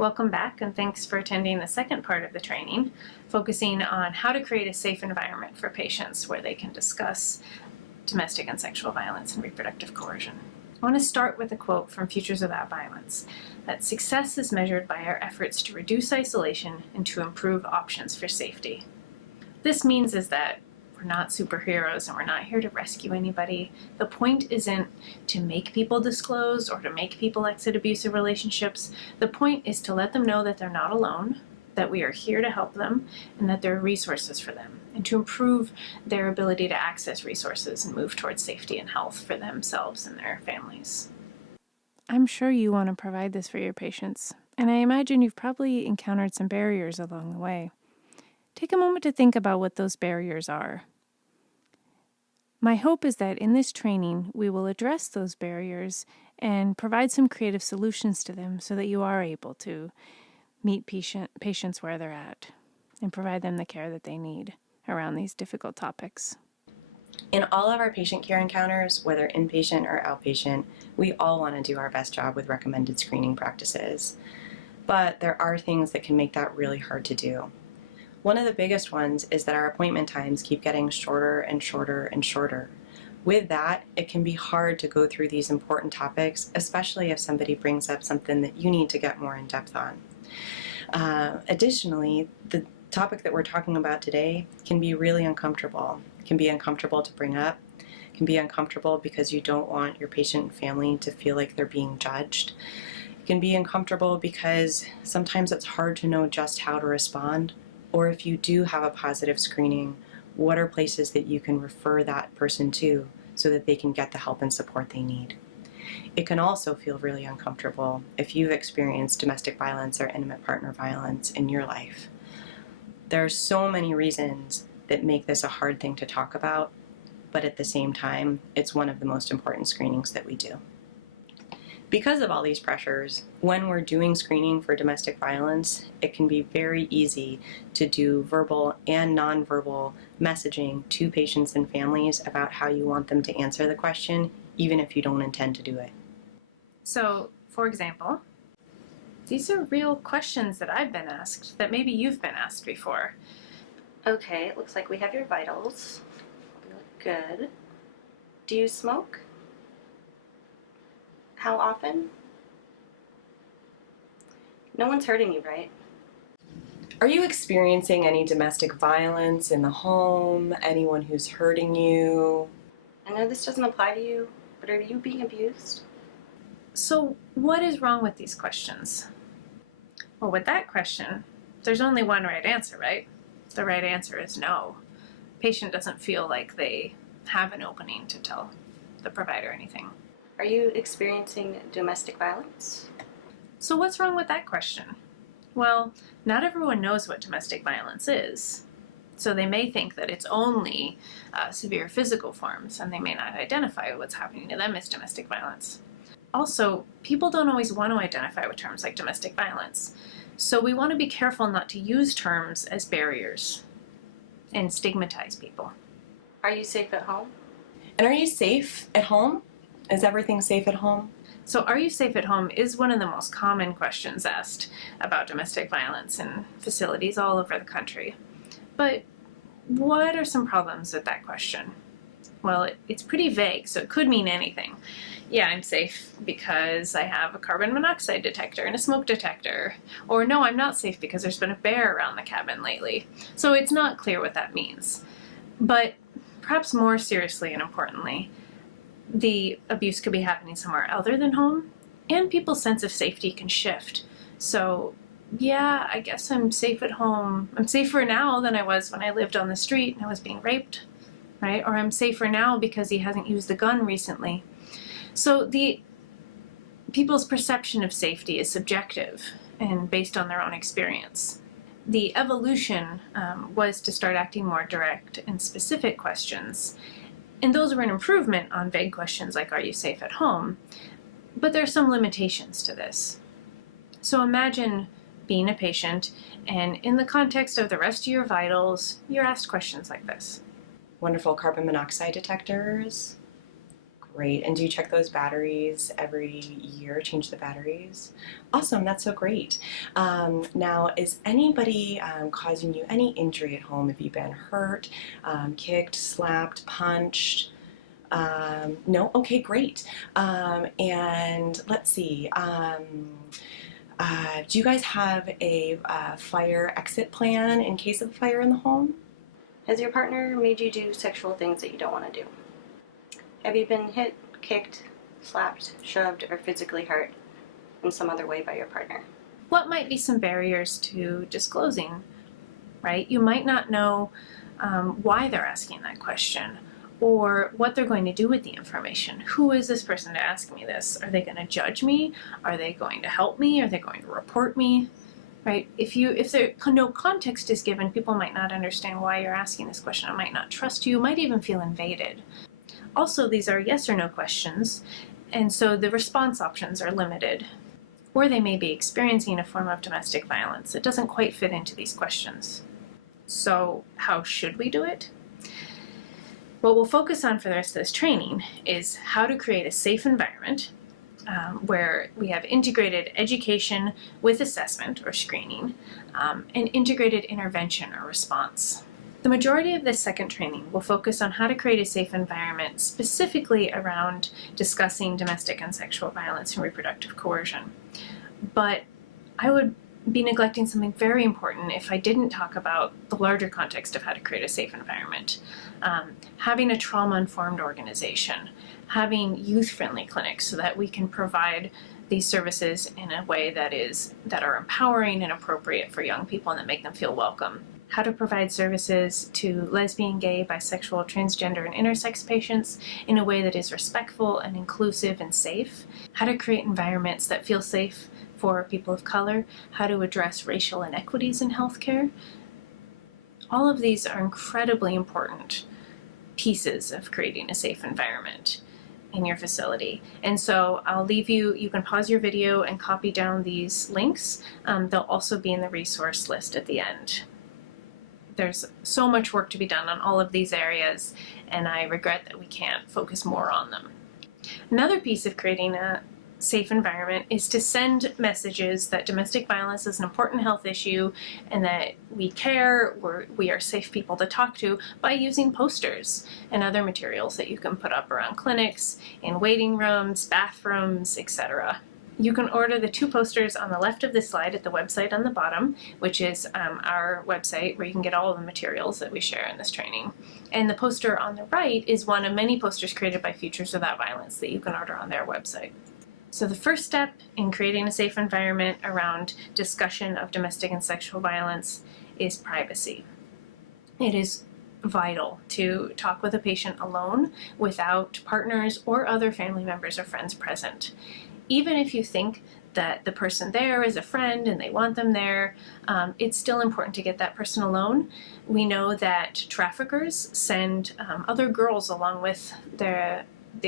Welcome back, and thanks for attending the second part of the training, focusing on how to create a safe environment for patients where they can discuss domestic and sexual violence and reproductive coercion. I want to start with a quote from Futures Without Violence, that success is measured by our efforts to reduce isolation and to improve options for safety. This means is that we're not superheroes and we're not here to rescue anybody. The point isn't to make people disclose or to make people exit abusive relationships. The point is to let them know that they're not alone, that we are here to help them, and that there are resources for them, and to improve their ability to access resources and move towards safety and health for themselves and their families. I'm sure you want to provide this for your patients, and I imagine you've probably encountered some barriers along the way. Take a moment to think about what those barriers are. My hope is that in this training, we will address those barriers and provide some creative solutions to them so that you are able to meet patients where they're at and provide them the care that they need around these difficult topics. In all of our patient care encounters, whether inpatient or outpatient, we all want to do our best job with recommended screening practices. But there are things that can make that really hard to do. One of the biggest ones is that our appointment times keep getting shorter and shorter and shorter. With that, it can be hard to go through these important topics, especially if somebody brings up something that you need to get more in depth on. Additionally, the topic that we're talking about today can be really uncomfortable. It can be uncomfortable to bring up. It can be uncomfortable because you don't want your patient and family to feel like they're being judged. It can be uncomfortable because sometimes it's hard to know just how to respond. Or if you do have a positive screening, what are places that you can refer that person to so that they can get the help and support they need? It can also feel really uncomfortable if you've experienced domestic violence or intimate partner violence in your life. There are so many reasons that make this a hard thing to talk about, but at the same time, it's one of the most important screenings that we do. Because of all these pressures, when we're doing screening for domestic violence, it can be very easy to do verbal and nonverbal messaging to patients and families about how you want them to answer the question, even if you don't intend to do it. So, for example, these are real questions that I've been asked that maybe you've been asked before. Okay, it looks like we have your vitals. You look good. Do you smoke? How often? No one's hurting you, right? Are you experiencing any domestic violence in the home? Anyone who's hurting you? I know this doesn't apply to you, but are you being abused? So what is wrong with these questions? Well, with that question, there's only one right answer, right? The right answer is no. Patient doesn't feel like they have an opening to tell the provider anything. Are you experiencing domestic violence? So what's wrong with that question? Well, not everyone knows what domestic violence is. So they may think that it's only severe physical forms, and they may not identify what's happening to them as domestic violence. Also, people don't always want to identify with terms like domestic violence. So we want to be careful not to use terms as barriers and stigmatize people. Are you safe at home? And are you safe at home? Is everything safe at home? So are you safe at home is one of the most common questions asked about domestic violence in facilities all over the country. But what are some problems with that question? Well, it's pretty vague, so it could mean anything. Yeah, I'm safe because I have a carbon monoxide detector and a smoke detector. Or no, I'm not safe because there's been a bear around the cabin lately. So it's not clear what that means. But perhaps more seriously and importantly, the abuse could be happening somewhere other than home, and people's sense of safety can shift. So yeah, I guess I'm safe at home. I'm safer now than I was when I lived on the street and I was being raped, right? Or I'm safer now because he hasn't used the gun recently. So the people's perception of safety is subjective and based on their own experience. The evolution was to start asking more direct and specific questions. And those were an improvement on vague questions like, are you safe at home? But there are some limitations to this. So imagine being a patient, and in the context of the rest of your vitals, you're asked questions like this. Wonderful carbon monoxide detectors. Great. And do you check those batteries every year, change the batteries? Awesome, that's so great. Now, is anybody causing you any injury at home? Have you been hurt, kicked, slapped, punched? No? Okay, great. And let's see. Do you guys have a fire exit plan in case of a fire in the home? Has your partner made you do sexual things that you don't want to do? Have you been hit, kicked, slapped, shoved, or physically hurt in some other way by your partner? What might be some barriers to disclosing, right? You might not know why they're asking that question or what they're going to do with the information. Who is this person to ask me this? Are they going to judge me? Are they going to help me? Are they going to report me? Right? If there no context is given, people might not understand why you're asking this question. I might not trust you, might even feel invaded. Also, these are yes or no questions, and so the response options are limited. Or they may be experiencing a form of domestic violence that doesn't quite fit into these questions. So how should we do it? What we'll focus on for the rest of this training is how to create a safe environment where we have integrated education with assessment or screening and integrated intervention or response. The majority of this second training will focus on how to create a safe environment specifically around discussing domestic and sexual violence and reproductive coercion. But I would be neglecting something very important if I didn't talk about the larger context of how to create a safe environment. Having a trauma-informed organization, having youth-friendly clinics so that we can provide these services in a way that are empowering and appropriate for young people and that make them feel welcome. How to provide services to lesbian, gay, bisexual, transgender, and intersex patients in a way that is respectful and inclusive and safe. How to create environments that feel safe for people of color. How to address racial inequities in healthcare. All of these are incredibly important pieces of creating a safe environment in your facility. And so I'll leave you can pause your video and copy down these links. They'll also be in the resource list at the end. There's so much work to be done on all of these areas, and I regret that we can't focus more on them. Another piece of creating a safe environment is to send messages that domestic violence is an important health issue and that we care, we are safe people to talk to by using posters and other materials that you can put up around clinics, in waiting rooms, bathrooms, etc. You can order the 2 posters on the left of this slide at the website on the bottom, which is our website where you can get all of the materials that we share in this training. And the poster on the right is one of many posters created by Futures Without Violence that you can order on their website. So the first step in creating a safe environment around discussion of domestic and sexual violence is privacy. It is vital to talk with a patient alone without partners or other family members or friends present. Even if you think that the person there is a friend and they want them there, it's still important to get that person alone. We know that traffickers send other girls along with the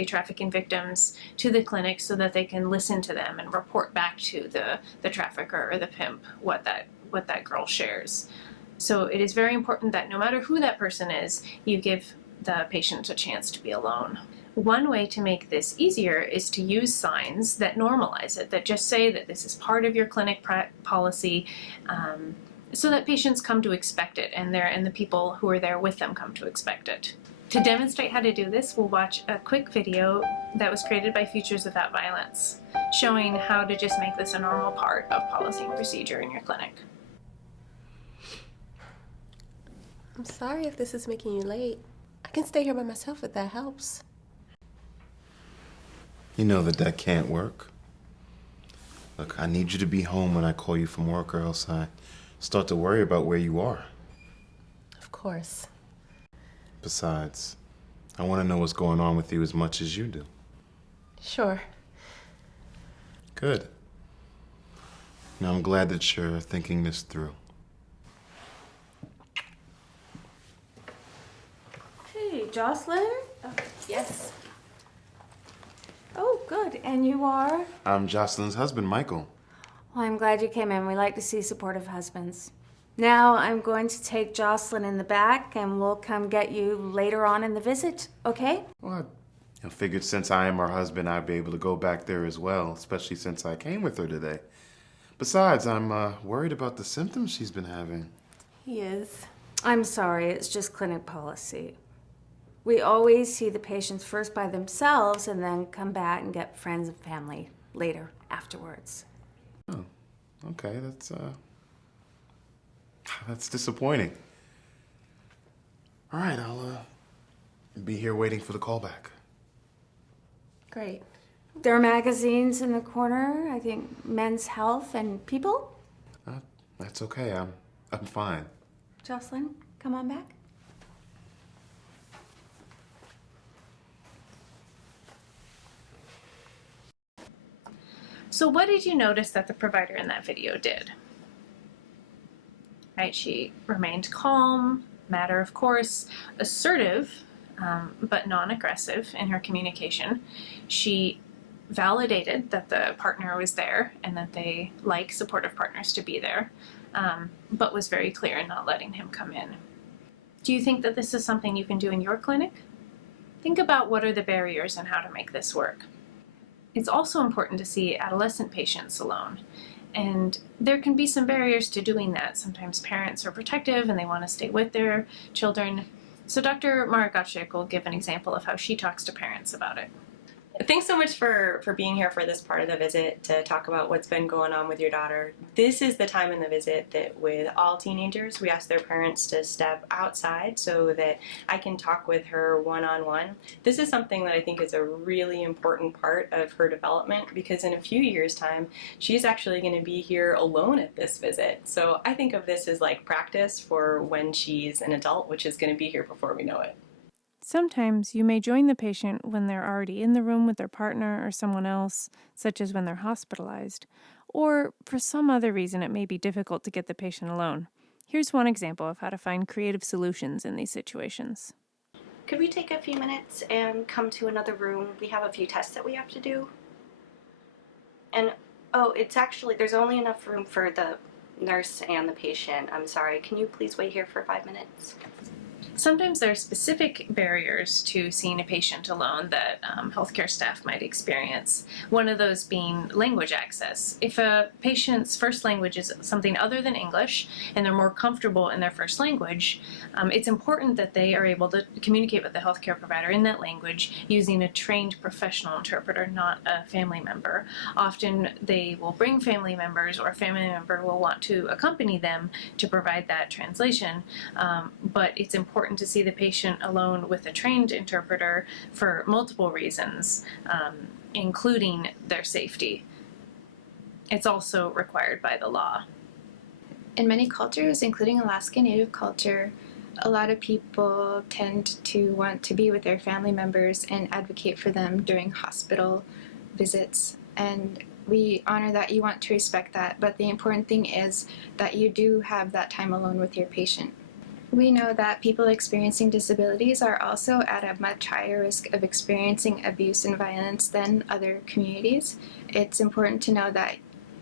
trafficking victims to the clinic so that they can listen to them and report back to the trafficker or the pimp what that girl shares. So it is very important that no matter who that person is, you give the patient a chance to be alone. One way to make this easier is to use signs that normalize it, that just say that this is part of your clinic policy, so that patients come to expect it and the people who are there with them come to expect it. To demonstrate how to do this, we'll watch a quick video that was created by Futures Without Violence, showing how to just make this a normal part of policy and procedure in your clinic. I'm sorry if this is making you late. I can stay here by myself if that helps. You know that can't work. Look, I need you to be home when I call you from work, or else I start to worry about where you are. Of course. Besides, I want to know what's going on with you as much as you do. Sure. Good. Now, I'm glad that you're thinking this through. Hey, Jocelyn? Yes. Oh, good. And you are? I'm Jocelyn's husband, Michael. Well, I'm glad you came in. We like to see supportive husbands. Now I'm going to take Jocelyn in the back and we'll come get you later on in the visit, okay? Well, Figured since I am her husband, I'd be able to go back there as well, especially since I came with her today. Besides, I'm worried about the symptoms she's been having. He is. I'm sorry, it's just clinic policy. We always see the patients first by themselves and then come back and get friends and family later afterwards. Oh, okay, that's disappointing. All right, I'll be here waiting for the callback. Great. There are magazines in the corner, I think Men's Health and People. That's okay. I'm fine. Jocelyn, come on back. So what did you notice that the provider in that video did? Right, she remained calm, matter of course, assertive, but non-aggressive in her communication. She validated that the partner was there and that they like supportive partners to be there, but was very clear in not letting him come in. Do you think that this is something you can do in your clinic? Think about what are the barriers and how to make this work. It's also important to see adolescent patients alone. And there can be some barriers to doing that. Sometimes parents are protective and they want to stay with their children. So Dr. Maragachik will give an example of how she talks to parents about it. Thanks so much for being here for this part of the visit to talk about what's been going on with your daughter. This is the time in the visit that with all teenagers, we ask their parents to step outside so that I can talk with her one-on-one. This is something that I think is a really important part of her development because in a few years' time, she's actually going to be here alone at this visit. So I think of this as like practice for when she's an adult, which is going to be here before we know it. Sometimes you may join the patient when they're already in the room with their partner or someone else, such as when they're hospitalized, or for some other reason it may be difficult to get the patient alone. Here's one example of how to find creative solutions in these situations. Could we take a few minutes and come to another room? We have a few tests that we have to do. And, oh, it's actually, there's only enough room for the nurse and the patient. I'm sorry. Can you please wait here for 5 minutes? Sometimes there are specific barriers to seeing a patient alone that healthcare staff might experience. One of those being language access. If a patient's first language is something other than English and they're more comfortable in their first language, it's important that they are able to communicate with the healthcare provider in that language using a trained professional interpreter, not a family member. Often they will bring family members or a family member will want to accompany them to provide that translation, but it's important to see the patient alone with a trained interpreter for multiple reasons, including their safety. It's also required by the law. In many cultures, including Alaska Native culture, a lot of people tend to want to be with their family members and advocate for them during hospital visits. And we honor that. You want to respect that. But the important thing is that you do have that time alone with your patient. We know that people experiencing disabilities are also at a much higher risk of experiencing abuse and violence than other communities. It's important to know that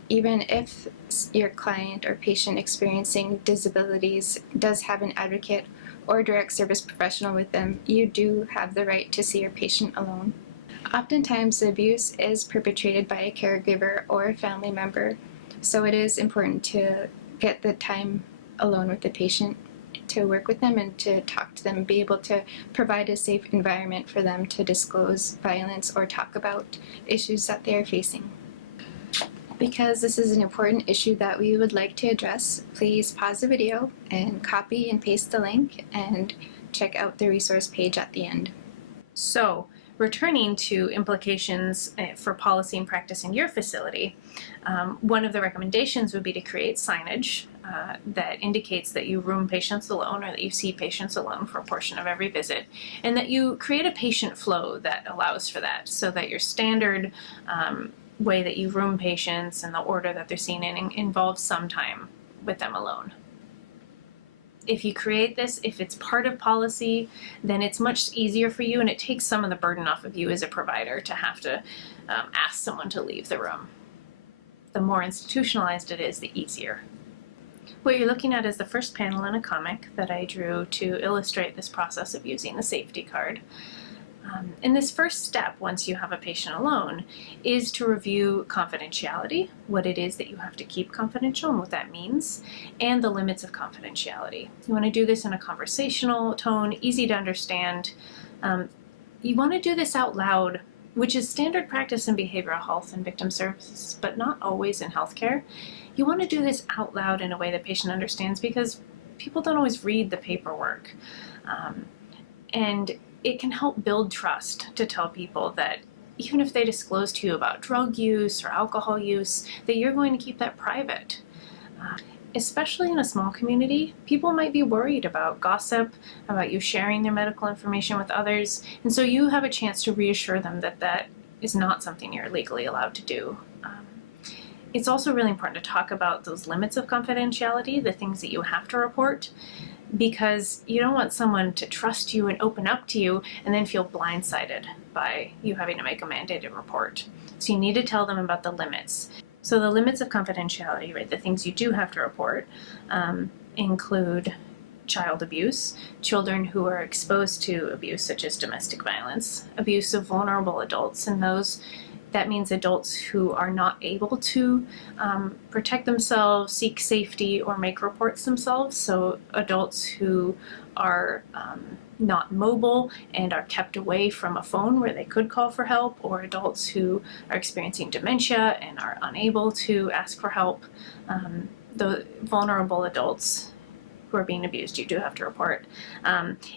even if your client or patient experiencing disabilities does have an advocate or direct service professional with them, you do have the right to see your patient alone. Oftentimes, the abuse is perpetrated by a caregiver or a family member, so it is important to get the time alone with the patient, to work with them and to talk to them, be able to provide a safe environment for them to disclose violence or talk about issues that they are facing. Because this is an important issue that we would like to address, please pause the video and copy and paste the link and check out the resource page at the end. So, returning to implications for policy and practice in your facility, one of the recommendations would be to create signage that indicates that you room patients alone or that you see patients alone for a portion of every visit, and that you create a patient flow that allows for that, so that your standard way that you room patients and the order that they're seen in involves some time with them alone. If you create this, if it's part of policy, then it's much easier for you and it takes some of the burden off of you as a provider to have to ask someone to leave the room. The more institutionalized it is, the easier. What you're looking at is the first panel in a comic that I drew to illustrate this process of using the safety card. And this first step, once you have a patient alone, is to review confidentiality, what it is that you have to keep confidential and what that means, and the limits of confidentiality. You want to do this in a conversational tone, easy to understand. You want to do this out loud, which is standard practice in behavioral health and victim services, but not always in healthcare. You want to do this out loud in a way the patient understands because people don't always read the paperwork. And it can help build trust to tell people that even if they disclose to you about drug use or alcohol use, that you're going to keep that private. Especially in a small community, people might be worried about gossip, about you sharing their medical information with others, and so you have a chance to reassure them that that is not something you're legally allowed to do. It's also really important to talk about those limits of confidentiality, the things that you have to report, because you don't want someone to trust you and open up to you and then feel blindsided by you having to make a mandated report. So you need to tell them about the limits. So the limits of confidentiality, right, the things you do have to report, include child abuse, children who are exposed to abuse such as domestic violence, abuse of vulnerable adults, and that means adults who are not able to protect themselves, seek safety, or make reports themselves. So adults who are not mobile and are kept away from a phone where they could call for help, or adults who are experiencing dementia and are unable to ask for help. The vulnerable adults who are being abused, you do have to report.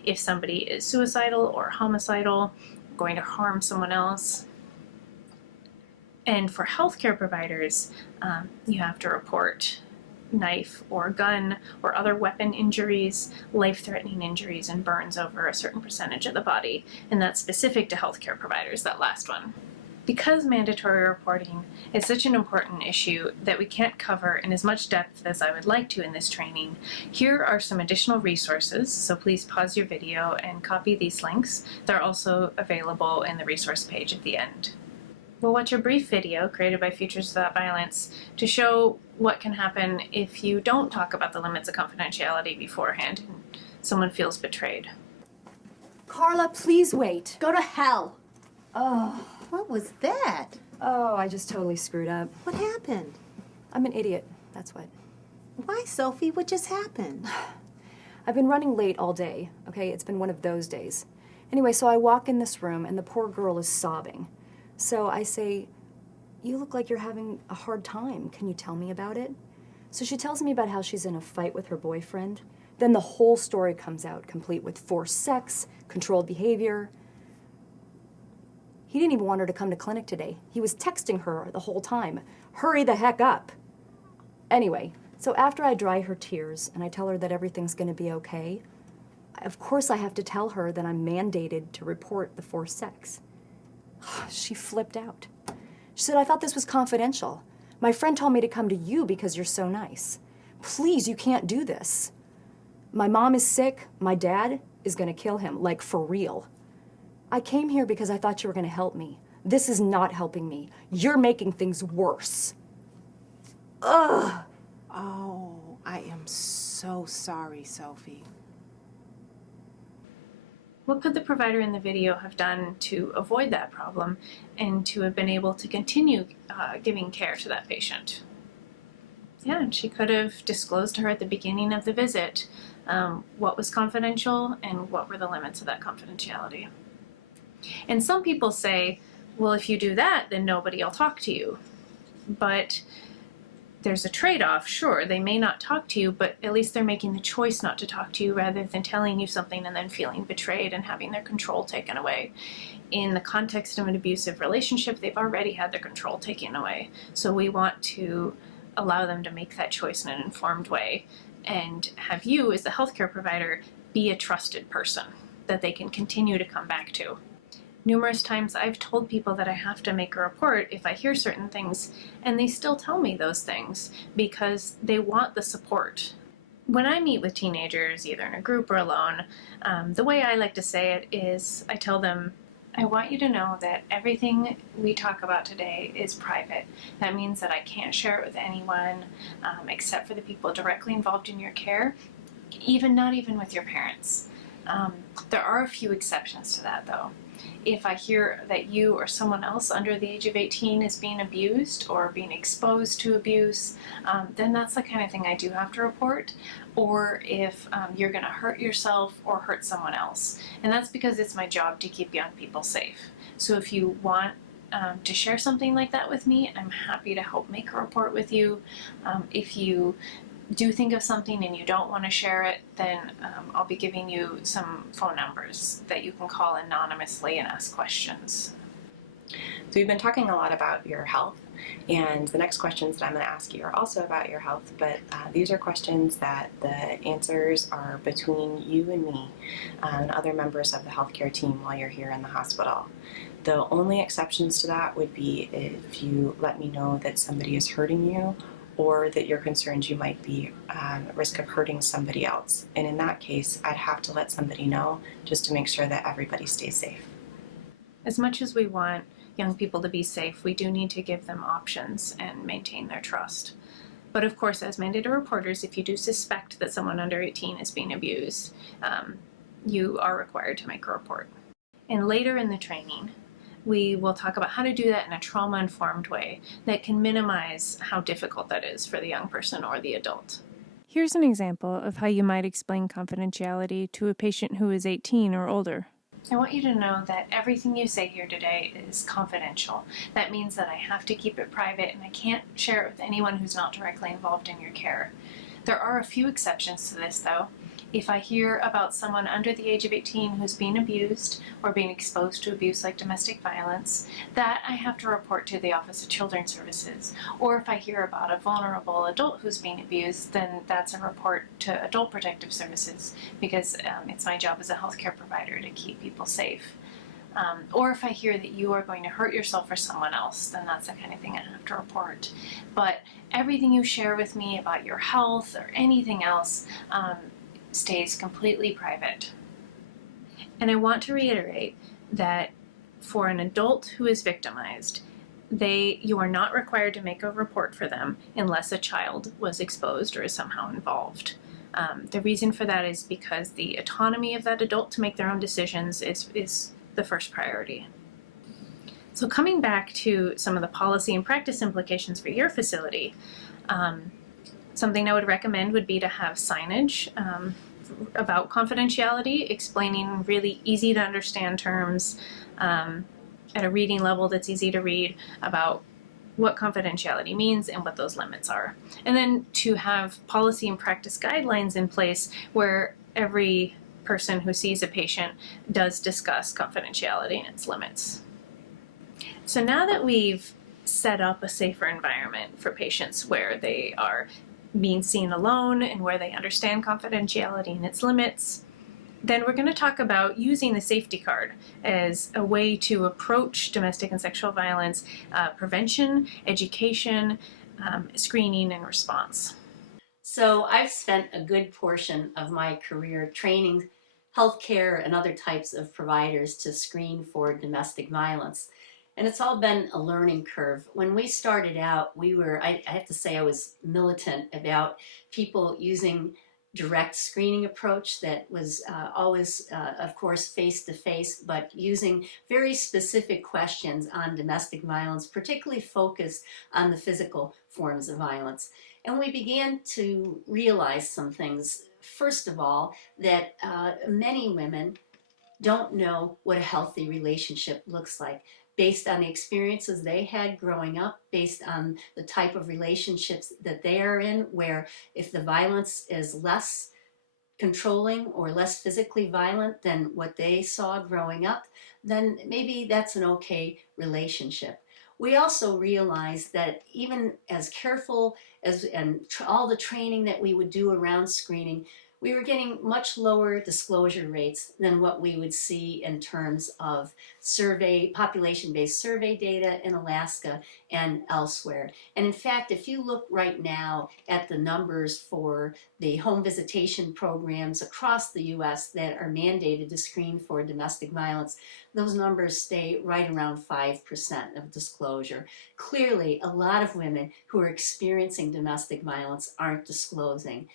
If somebody is suicidal or homicidal, going to harm someone else. And for healthcare providers, you have to report knife or gun or other weapon injuries, life-threatening injuries, and burns over a certain percentage of the body. And that's specific to healthcare providers, that last one. Because mandatory reporting is such an important issue that we can't cover in as much depth as I would like to in this training, here are some additional resources, so please pause your video and copy these links. They're also available in the resource page at the end. We'll watch a brief video created by Futures Without Violence to show what can happen if you don't talk about the limits of confidentiality beforehand and someone feels betrayed. Carla, please wait. Go to hell. Oh, What was that? I just totally screwed up. What happened? I'm an idiot, that's what. Why, Sophie? What just happened? I've been running late all day, okay? It's been one of those days. Anyway, so I walk in this room and the poor girl is sobbing. So I say, "You look like you're having a hard time. Can you tell me about it?" So she tells me about how she's in a fight with her boyfriend. Then the whole story comes out, complete with forced sex, controlled behavior. He didn't even want her to come to clinic today. He was texting her the whole time. Hurry the heck up. Anyway, so after I dry her tears and I tell her that everything's gonna be okay, of course I have to tell her that I'm mandated to report the forced sex. She flipped out. She said, "I thought this was confidential. My friend told me to come to you because you're so nice. Please, you can't do this. My mom is sick. My dad is gonna kill him, like for real. I came here because I thought you were gonna help me. This is not helping me. You're making things worse." Ugh. Oh, I am so sorry, Sophie. What could the provider in the video have done to avoid that problem and to have been able to continue giving care to that patient? Yeah, and she could have disclosed to her at the beginning of the visit what was confidential and what were the limits of that confidentiality. And some people say, well, if you do that, then nobody will talk to you. But there's a trade-off, sure. They may not talk to you, but at least they're making the choice not to talk to you rather than telling you something and then feeling betrayed and having their control taken away. In the context of an abusive relationship, they've already had their control taken away. So we want to allow them to make that choice in an informed way and have you, as the healthcare provider, be a trusted person that they can continue to come back to. Numerous times I've told people that I have to make a report if I hear certain things, and they still tell me those things because they want the support. When I meet with teenagers, either in a group or alone, the way I like to say it is I tell them, I want you to know that everything we talk about today is private. That means that I can't share it with anyone except for the people directly involved in your care, not even with your parents. There are a few exceptions to that, though. If I hear that you or someone else under the age of 18 is being abused or being exposed to abuse, then that's the kind of thing I do have to report. Or if you're going to hurt yourself or hurt someone else. And that's because it's my job to keep young people safe. So if you want to share something like that with me, I'm happy to help make a report with you. If you do think of something and you don't want to share it, then I'll be giving you some phone numbers that you can call anonymously and ask questions. So we've been talking a lot about your health, and the next questions that I'm going to ask you are also about your health, but these are questions that the answers are between you and me and other members of the healthcare team while you're here in the hospital. The only exceptions to that would be if you let me know that somebody is hurting you or that you're concerned you might be at risk of hurting somebody else. And in that case, I'd have to let somebody know just to make sure that everybody stays safe. As much as we want young people to be safe, we do need to give them options and maintain their trust. But of course, as mandated reporters, if you do suspect that someone under 18 is being abused, you are required to make a report. And later in the training, we will talk about how to do that in a trauma-informed way that can minimize how difficult that is for the young person or the adult. Here's an example of how you might explain confidentiality to a patient who is 18 or older. I want you to know that everything you say here today is confidential. That means that I have to keep it private and I can't share it with anyone who's not directly involved in your care. There are a few exceptions to this, though. If I hear about someone under the age of 18 who's being abused or being exposed to abuse like domestic violence, that I have to report to the Office of Children's Services. Or if I hear about a vulnerable adult who's being abused, then that's a report to Adult Protective Services because it's my job as a healthcare provider to keep people safe. Or if I hear that you are going to hurt yourself or someone else, then that's the kind of thing I have to report. But everything you share with me about your health or anything else stays completely private. And I want to reiterate that for an adult who is victimized, you are not required to make a report for them unless a child was exposed or is somehow involved. The reason for that is because the autonomy of that adult to make their own decisions is the first priority. So coming back to some of the policy and practice implications for your facility, something I would recommend would be to have signage about confidentiality, explaining really easy to understand terms at a reading level that's easy to read about what confidentiality means and what those limits are. And then to have policy and practice guidelines in place where every person who sees a patient does discuss confidentiality and its limits. So now that we've set up a safer environment for patients where they are being seen alone and where they understand confidentiality and its limits, then we're going to talk about using the safety card as a way to approach domestic and sexual violence prevention, education, screening, and response. So I've spent a good portion of my career training healthcare and other types of providers to screen for domestic violence. And it's all been a learning curve. When we started out, I have to say I was militant about people using direct screening approach that was always, of course, face-to-face, but using very specific questions on domestic violence, particularly focused on the physical forms of violence. And we began to realize some things. First of all, that many women don't know what a healthy relationship looks like, based on the experiences they had growing up, based on the type of relationships that they are in, where if the violence is less controlling or less physically violent than what they saw growing up, then maybe that's an okay relationship. We also realized that even as careful as all the training that we would do around screening, we were getting much lower disclosure rates than what we would see in terms of population-based survey data in Alaska and elsewhere. And in fact, if you look right now at the numbers for the home visitation programs across the U.S. that are mandated to screen for domestic violence, those numbers stay right around 5% of disclosure. Clearly, a lot of women who are experiencing domestic violence aren't disclosing.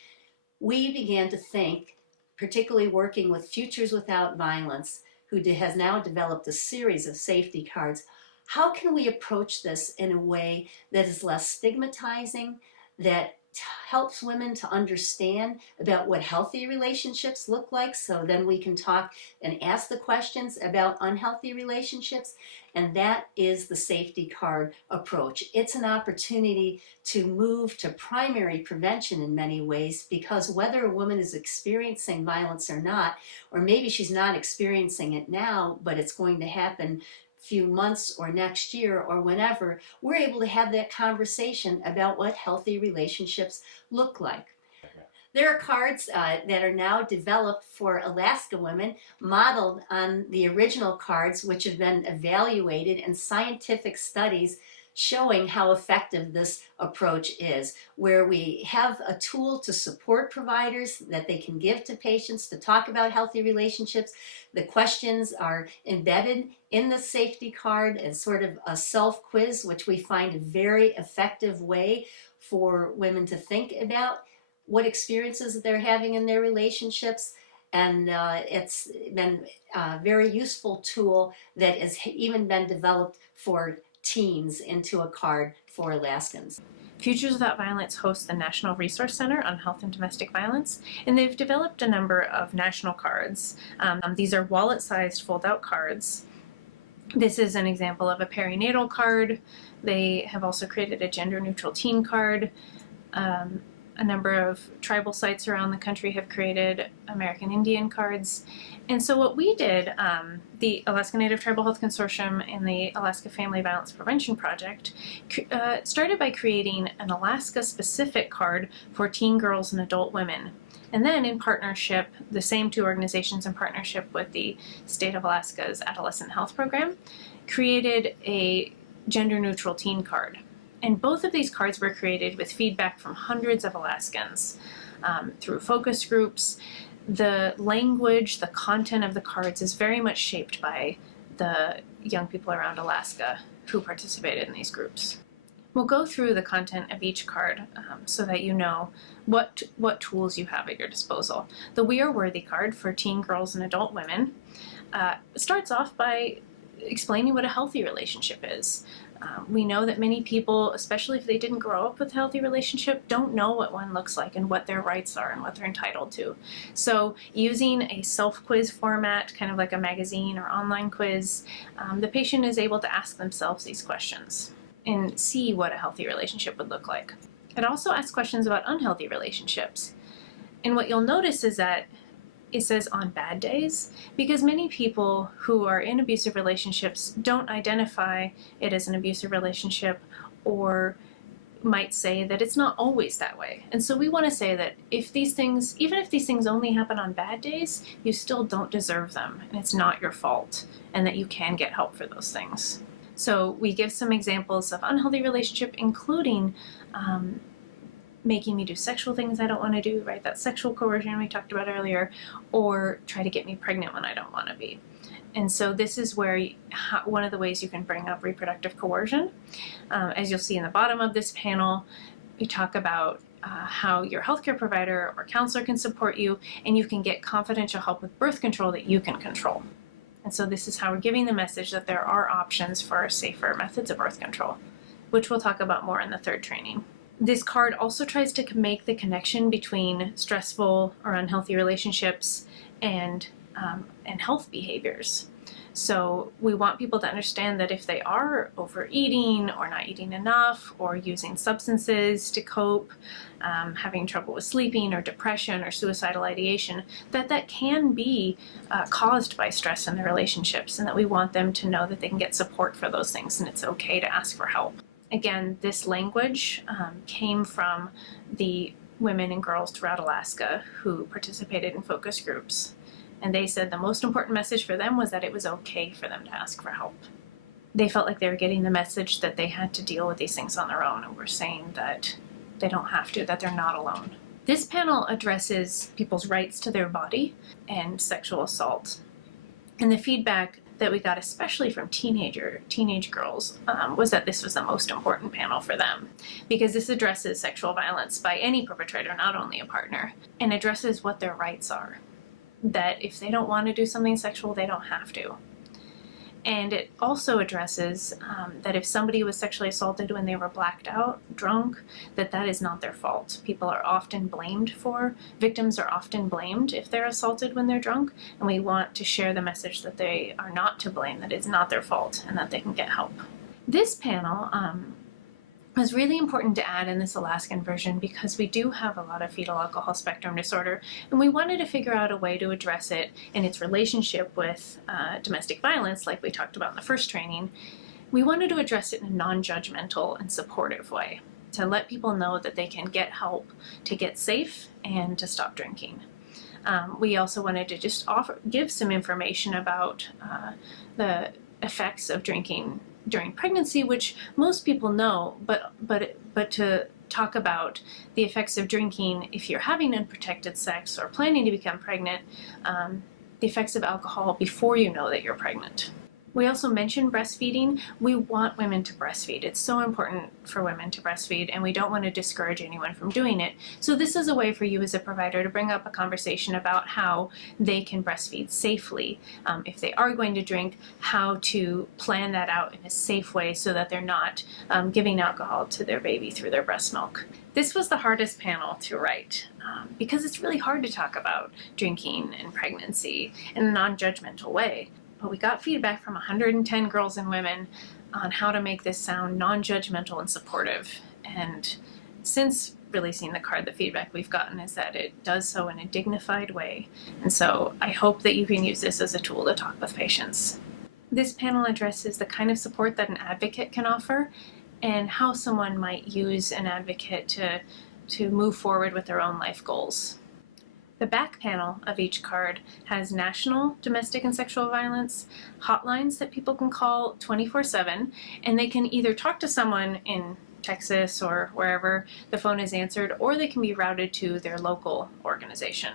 We began to think, particularly working with Futures Without Violence, has now developed a series of safety cards. How can we approach this in a way that is less stigmatizing, that helps women to understand about what healthy relationships look like, so then we can talk and ask the questions about unhealthy relationships? And that is the safety card approach. It's an opportunity to move to primary prevention in many ways, because whether a woman is experiencing violence or not, or maybe she's not experiencing it now, but it's going to happen few months or next year or whenever, we're able to have that conversation about what healthy relationships look like. There are cards that are now developed for Alaska women, modeled on the original cards, which have been evaluated in scientific studies showing how effective this approach is, where we have a tool to support providers that they can give to patients to talk about healthy relationships. The questions are embedded in the safety card as sort of a self-quiz, which we find a very effective way for women to think about what experiences they're having in their relationships. And it's been a very useful tool that has even been developed for teens into a card for Alaskans. Futures Without Violence hosts the National Resource Center on Health and Domestic Violence, and they've developed a number of national cards. These are wallet-sized fold-out cards. This is an example of a perinatal card. They have also created a gender-neutral teen card. A number of tribal sites around the country have created American Indian cards. And so what we did, the Alaska Native Tribal Health Consortium and the Alaska Family Violence Prevention Project, started by creating an Alaska-specific card for teen girls and adult women. And then in partnership, the same two organizations in partnership with the State of Alaska's Adolescent Health Program, created a gender-neutral teen card. And both of these cards were created with feedback from hundreds of Alaskans through focus groups. The language, the content of the cards is very much shaped by the young people around Alaska who participated in these groups. We'll go through the content of each card so that you know what tools you have at your disposal. The We Are Worthy card for teen girls and adult women starts off by explaining what a healthy relationship is. We know that many people, especially if they didn't grow up with a healthy relationship, don't know what one looks like and what their rights are and what they're entitled to. So using a self-quiz format, kind of like a magazine or online quiz, the patient is able to ask themselves these questions and see what a healthy relationship would look like. It also asks questions about unhealthy relationships. And what you'll notice is that it says on bad days, because many people who are in abusive relationships don't identify it as an abusive relationship, or might say that it's not always that way. And so we want to say that if these things, even if these things only happen on bad days, you still don't deserve them, and it's not your fault, and that you can get help for those things. So we give some examples of unhealthy relationship, including making me do sexual things I don't want to do, right? That sexual coercion we talked about earlier, or try to get me pregnant when I don't want to be. And so this is where one of the ways you can bring up reproductive coercion. As you'll see in the bottom of this panel, we talk about how your healthcare provider or counselor can support you, and you can get confidential help with birth control that you can control. And so this is how we're giving the message that there are options for safer methods of birth control, which we'll talk about more in the third training. This card also tries to make the connection between stressful or unhealthy relationships and health behaviors. So we want people to understand that if they are overeating or not eating enough or using substances to cope, having trouble with sleeping or depression or suicidal ideation, that can be caused by stress in their relationships, and that we want them to know that they can get support for those things and it's okay to ask for help. Again, this language came from the women and girls throughout Alaska who participated in focus groups. And they said the most important message for them was that it was okay for them to ask for help. They felt like they were getting the message that they had to deal with these things on their own, and we're saying that they don't have to, that they're not alone. This panel addresses people's rights to their body and sexual assault. And the feedback that we got, especially from teenage girls, was that this was the most important panel for them, because this addresses sexual violence by any perpetrator, not only a partner, and addresses what their rights are. that if they don't want to do something sexual, they don't have to. And it also addresses that if somebody was sexually assaulted when they were blacked out, drunk, that is not their fault. Victims are often blamed if they're assaulted when they're drunk, and we want to share the message that they are not to blame, that it's not their fault, and that they can get help. This panel was really important to add in this Alaskan version because we do have a lot of fetal alcohol spectrum disorder, and we wanted to figure out a way to address it in its relationship with domestic violence, like we talked about in the first training. We wanted to address it in a non-judgmental and supportive way, to let people know that they can get help to get safe and to stop drinking. We also wanted to just give some information about the effects of drinking during pregnancy, which most people know, but to talk about the effects of drinking if you're having unprotected sex or planning to become pregnant, the effects of alcohol before you know that you're pregnant. We also mentioned breastfeeding. We want women to breastfeed. It's so important for women to breastfeed, and we don't want to discourage anyone from doing it. So this is a way for you as a provider to bring up a conversation about how they can breastfeed safely. If they are going to drink, how to plan that out in a safe way so that they're not giving alcohol to their baby through their breast milk. This was the hardest panel to write because it's really hard to talk about drinking and pregnancy in a non-judgmental way. But we got feedback from 110 girls and women on how to make this sound non-judgmental and supportive. And since releasing the card, the feedback we've gotten is that it does so in a dignified way. And so I hope that you can use this as a tool to talk with patients. This panel addresses the kind of support that an advocate can offer and how someone might use an advocate to move forward with their own life goals. The back panel of each card has national domestic and sexual violence hotlines that people can call 24/7, and they can either talk to someone in Texas or wherever the phone is answered, or they can be routed to their local organization.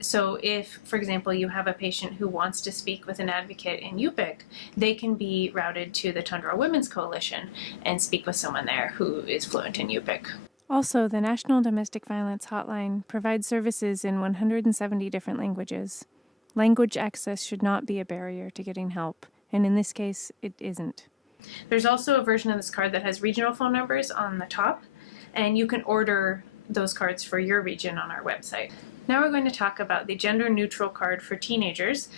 So if, for example, you have a patient who wants to speak with an advocate in Yupik, they can be routed to the Tundra Women's Coalition and speak with someone there who is fluent in Yupik. Also, the National Domestic Violence Hotline provides services in 170 different languages. Language access should not be a barrier to getting help, and in this case, it isn't. There's also a version of this card that has regional phone numbers on the top, and you can order those cards for your region on our website. Now we're going to talk about the gender-neutral card for teenagers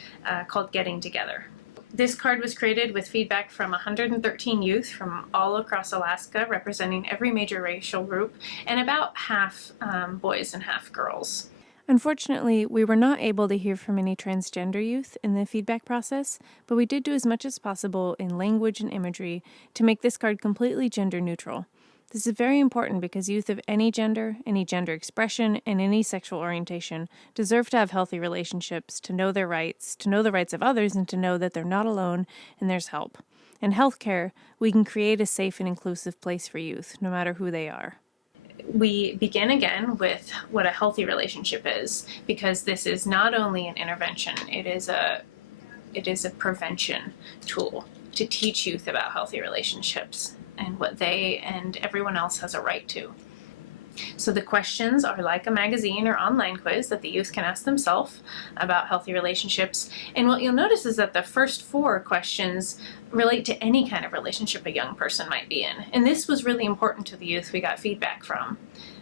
called Getting Together. This card was created with feedback from 113 youth from all across Alaska, representing every major racial group, and about half boys and half girls. Unfortunately, we were not able to hear from any transgender youth in the feedback process, but we did do as much as possible in language and imagery to make this card completely gender neutral. This is very important because youth of any gender expression, and any sexual orientation deserve to have healthy relationships, to know their rights, to know the rights of others, and to know that they're not alone and there's help. In healthcare, we can create a safe and inclusive place for youth, no matter who they are. We begin again with what a healthy relationship is, because this is not only an intervention, it is a prevention tool to teach youth about healthy relationships and what they and everyone else has a right to. So the questions are like a magazine or online quiz that the youth can ask themselves about healthy relationships. And what you'll notice is that the first 4 questions relate to any kind of relationship a young person might be in. And this was really important to the youth we got feedback from.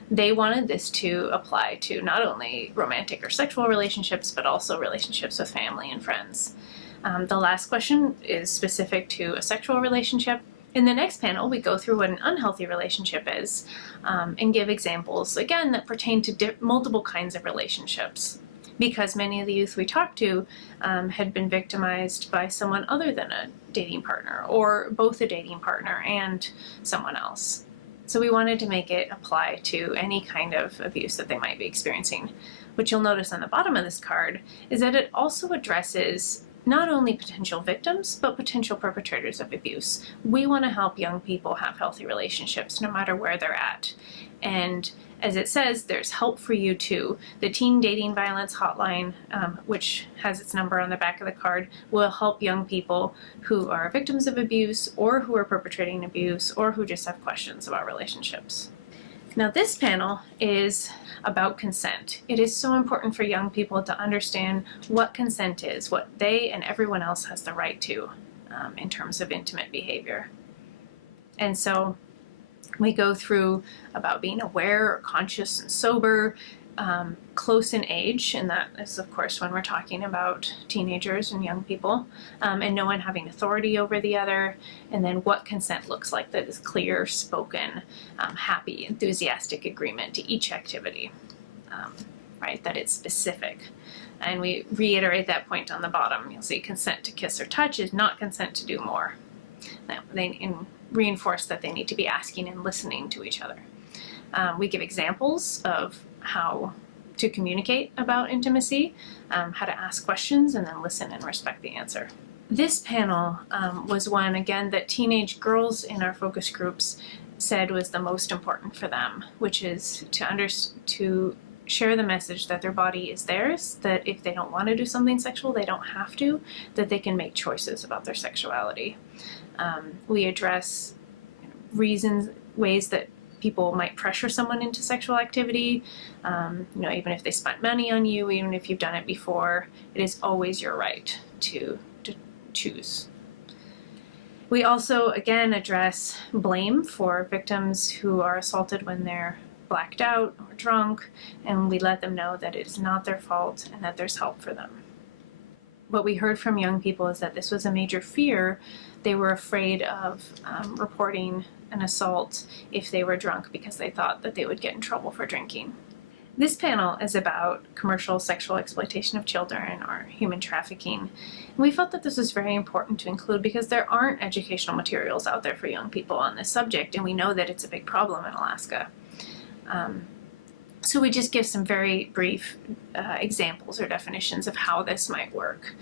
They wanted this to apply to not only romantic or sexual relationships, but also relationships with family and friends. The last question is specific to a sexual relationship. In the next panel, we go through what an unhealthy relationship is and give examples, again, that pertain to multiple kinds of relationships, because many of the youth we talked to had been victimized by someone other than a dating partner, or both a dating partner and someone else. So we wanted to make it apply to any kind of abuse that they might be experiencing. What you'll notice on the bottom of this card is that it also addresses not only potential victims, but potential perpetrators of abuse. We want to help young people have healthy relationships no matter where they're at. And as it says, there's help for you too. The Teen Dating Violence Hotline, which has its number on the back of the card, will help young people who are victims of abuse, or who are perpetrating abuse, or who just have questions about relationships. Now, this panel is about consent. It is so important for young people to understand what consent is, what they and everyone else has the right to in terms of intimate behavior. And so we go through about being aware or conscious and sober, close in age, and that is, of course, when we're talking about teenagers and young people, and no one having authority over the other, and then what consent looks like that is clear, spoken, happy, enthusiastic agreement to each activity, right, that it's specific. And we reiterate that point on the bottom. You'll see consent to kiss or touch is not consent to do more. Now, they reinforce that they need to be asking and listening to each other. We give examples of how to communicate about intimacy, how to ask questions, and then listen and respect the answer. This panel was one, again, that teenage girls in our focus groups said was the most important for them, which is to share the message that their body is theirs, that if they don't want to do something sexual, they don't have to, that they can make choices about their sexuality. We address reasons, ways that people might pressure someone into sexual activity, even if they spent money on you, even if you've done it before, it is always your right to choose. We also, again, address blame for victims who are assaulted when they're blacked out or drunk, and we let them know that it is not their fault and that there's help for them. What we heard from young people is that this was a major fear. They were afraid of reporting an assault if they were drunk because they thought that they would get in trouble for drinking. This panel is about commercial sexual exploitation of children or human trafficking. And we felt that this was very important to include because there aren't educational materials out there for young people on this subject, and we know that it's a big problem in Alaska. So we just give some very brief examples or definitions of how this might work.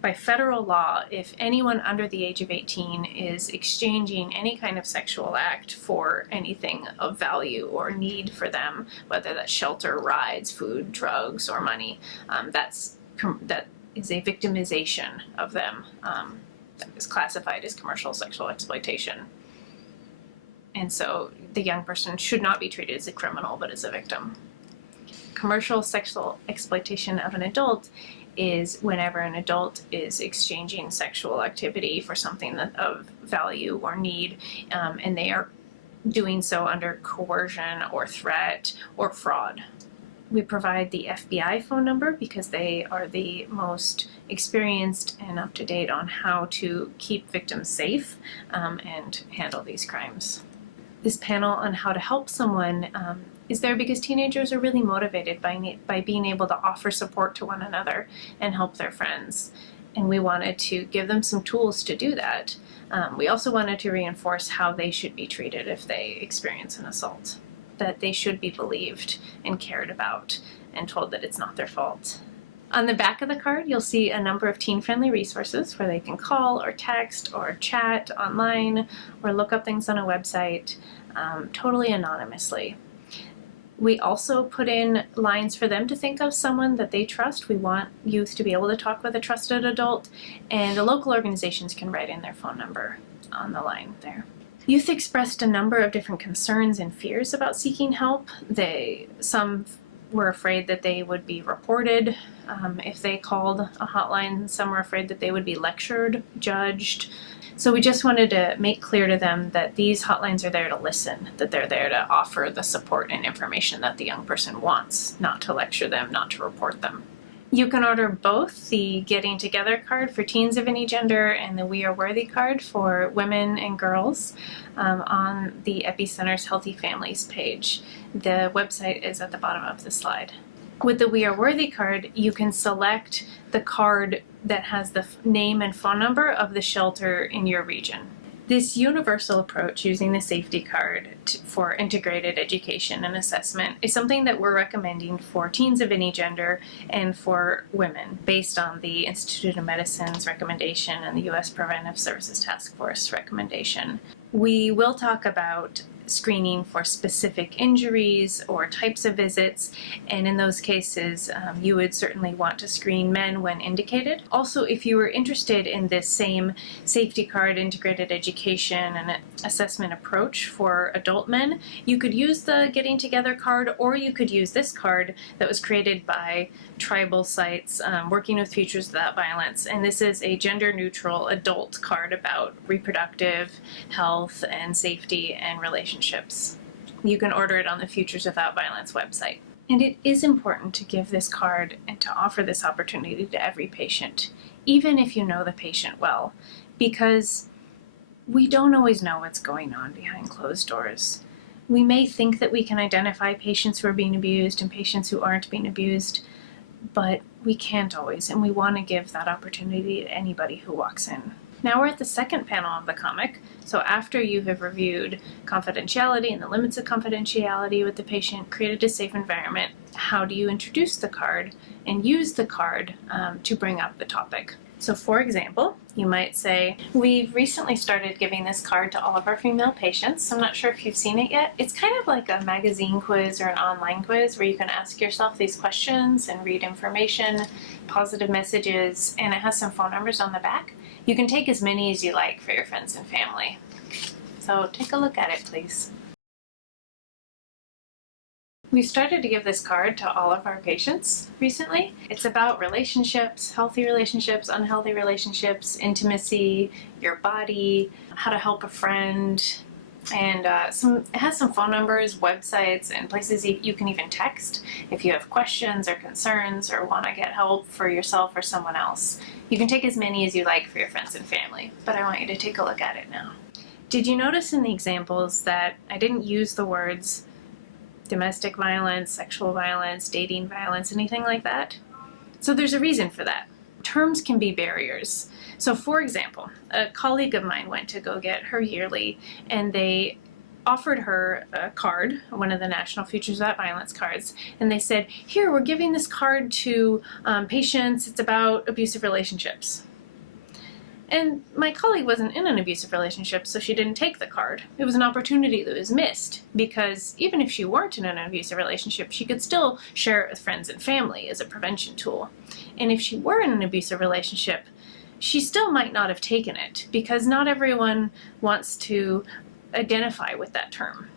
By federal law, if anyone under the age of 18 is exchanging any kind of sexual act for anything of value or need for them, whether that's shelter, rides, food, drugs, or money, that is a victimization of them that is classified as commercial sexual exploitation. And so the young person should not be treated as a criminal, but as a victim. Commercial sexual exploitation of an adult is whenever an adult is exchanging sexual activity for something of value or need, and they are doing so under coercion or threat or fraud. We provide the FBI phone number because they are the most experienced and up-to-date on how to keep victims safe and handle these crimes. This panel on how to help someone is there because teenagers are really motivated by being able to offer support to one another and help their friends. And we wanted to give them some tools to do that. We also wanted to reinforce how they should be treated if they experience an assault, that they should be believed and cared about and told that it's not their fault. On the back of the card, you'll see a number of teen-friendly resources where they can call or text or chat online or look up things on a website totally anonymously. We also put in lines for them to think of someone that they trust. We want youth to be able to talk with a trusted adult, and the local organizations can write in their phone number on the line there. Youth expressed a number of different concerns and fears about seeking help. Some were afraid that they would be reported if they called a hotline. Some were afraid that they would be lectured, judged. So we just wanted to make clear to them that these hotlines are there to listen, that they're there to offer the support and information that the young person wants, not to lecture them, not to report them. You can order both the Getting Together card for teens of any gender and the We Are Worthy card for women and girls on the Epicenter's Healthy Families page. The website is at the bottom of the slide. With the We Are Worthy card, you can select the card that has the name and phone number of the shelter in your region. This universal approach using the safety card for integrated education and assessment is something that we're recommending for teens of any gender and for women based on the Institute of Medicine's recommendation and the U.S. Preventive Services Task Force recommendation. We will talk about screening for specific injuries or types of visits, and in those cases you would certainly want to screen men when indicated. Also, if you were interested in this same safety card integrated education and assessment approach for adult men, you could use the Getting Together card, or you could use this card that was created by tribal sites working with Futures Without Violence, and this is a gender-neutral adult card about reproductive health and safety and relationships. You can order it on the Futures Without Violence website. And it is important to give this card and to offer this opportunity to every patient, even if you know the patient well, because we don't always know what's going on behind closed doors. We may think that we can identify patients who are being abused and patients who aren't being abused, but we can't always, and we want to give that opportunity to anybody who walks in. Now we're at the second panel of the comic. So after you have reviewed confidentiality and the limits of confidentiality with the patient, created a safe environment, how do you introduce the card and use the card to bring up the topic? So for example, you might say, we've recently started giving this card to all of our female patients. I'm not sure if you've seen it yet. It's kind of like a magazine quiz or an online quiz where you can ask yourself these questions and read information, positive messages, and it has some phone numbers on the back. You can take as many as you like for your friends and family. So take a look at it, please. We started to give this card to all of our patients recently. It's about relationships, healthy relationships, unhealthy relationships, intimacy, your body, how to help a friend, and it has some phone numbers, websites, and places you can even text if you have questions or concerns or want to get help for yourself or someone else. You can take as many as you like for your friends and family, but I want you to take a look at it now. Did you notice in the examples that I didn't use the words domestic violence, sexual violence, dating violence, anything like that? So there's a reason for that. Terms can be barriers. So for example, a colleague of mine went to go get her yearly, and they offered her a card, one of the National Futures Without Violence cards, and they said, here, we're giving this card to patients, it's about abusive relationships. And my colleague wasn't in an abusive relationship, so she didn't take the card. It was an opportunity that was missed, because even if she weren't in an abusive relationship, she could still share it with friends and family as a prevention tool. And if she were in an abusive relationship, she still might not have taken it, because not everyone wants to identify with that term.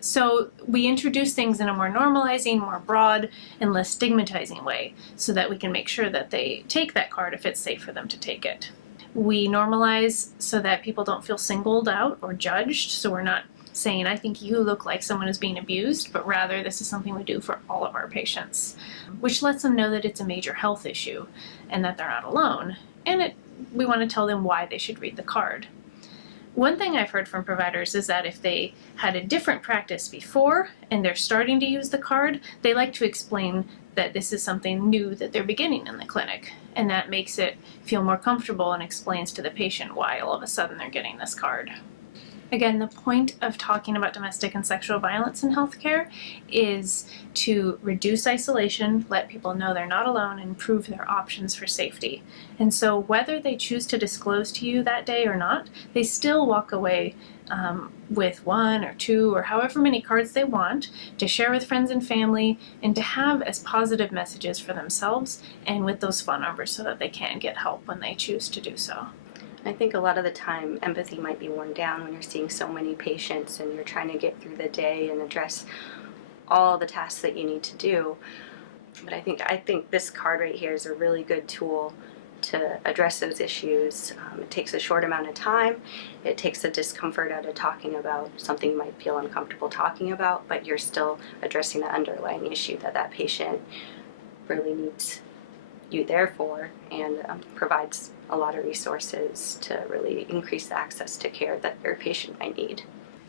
So we introduce things in a more normalizing, more broad, and less stigmatizing way, so that we can make sure that they take that card if it's safe for them to take it. We normalize so that people don't feel singled out or judged, so we're not saying, I think you look like someone who's being abused, but rather this is something we do for all of our patients, which lets them know that it's a major health issue and that they're not alone, and we want to tell them why they should read the card. One thing I've heard from providers is that if they had a different practice before and they're starting to use the card, they like to explain that this is something new that they're beginning in the clinic, and that makes it feel more comfortable and explains to the patient why all of a sudden they're getting this card. Again, the point of talking about domestic and sexual violence in healthcare is to reduce isolation, let people know they're not alone, and improve their options for safety. And so whether they choose to disclose to you that day or not, they still walk away with one or two or however many cards they want to share with friends and family, and to have as positive messages for themselves and with those phone numbers so that they can get help when they choose to do so. I think a lot of the time empathy might be worn down when you're seeing so many patients and you're trying to get through the day and address all the tasks that you need to do. But I think this card right here is a really good tool to address those issues. It takes a short amount of time. It takes the discomfort out of talking about something you might feel uncomfortable talking about, but you're still addressing the underlying issue that patient really needs you there for, and provides a lot of resources to really increase the access to care that your patient might need.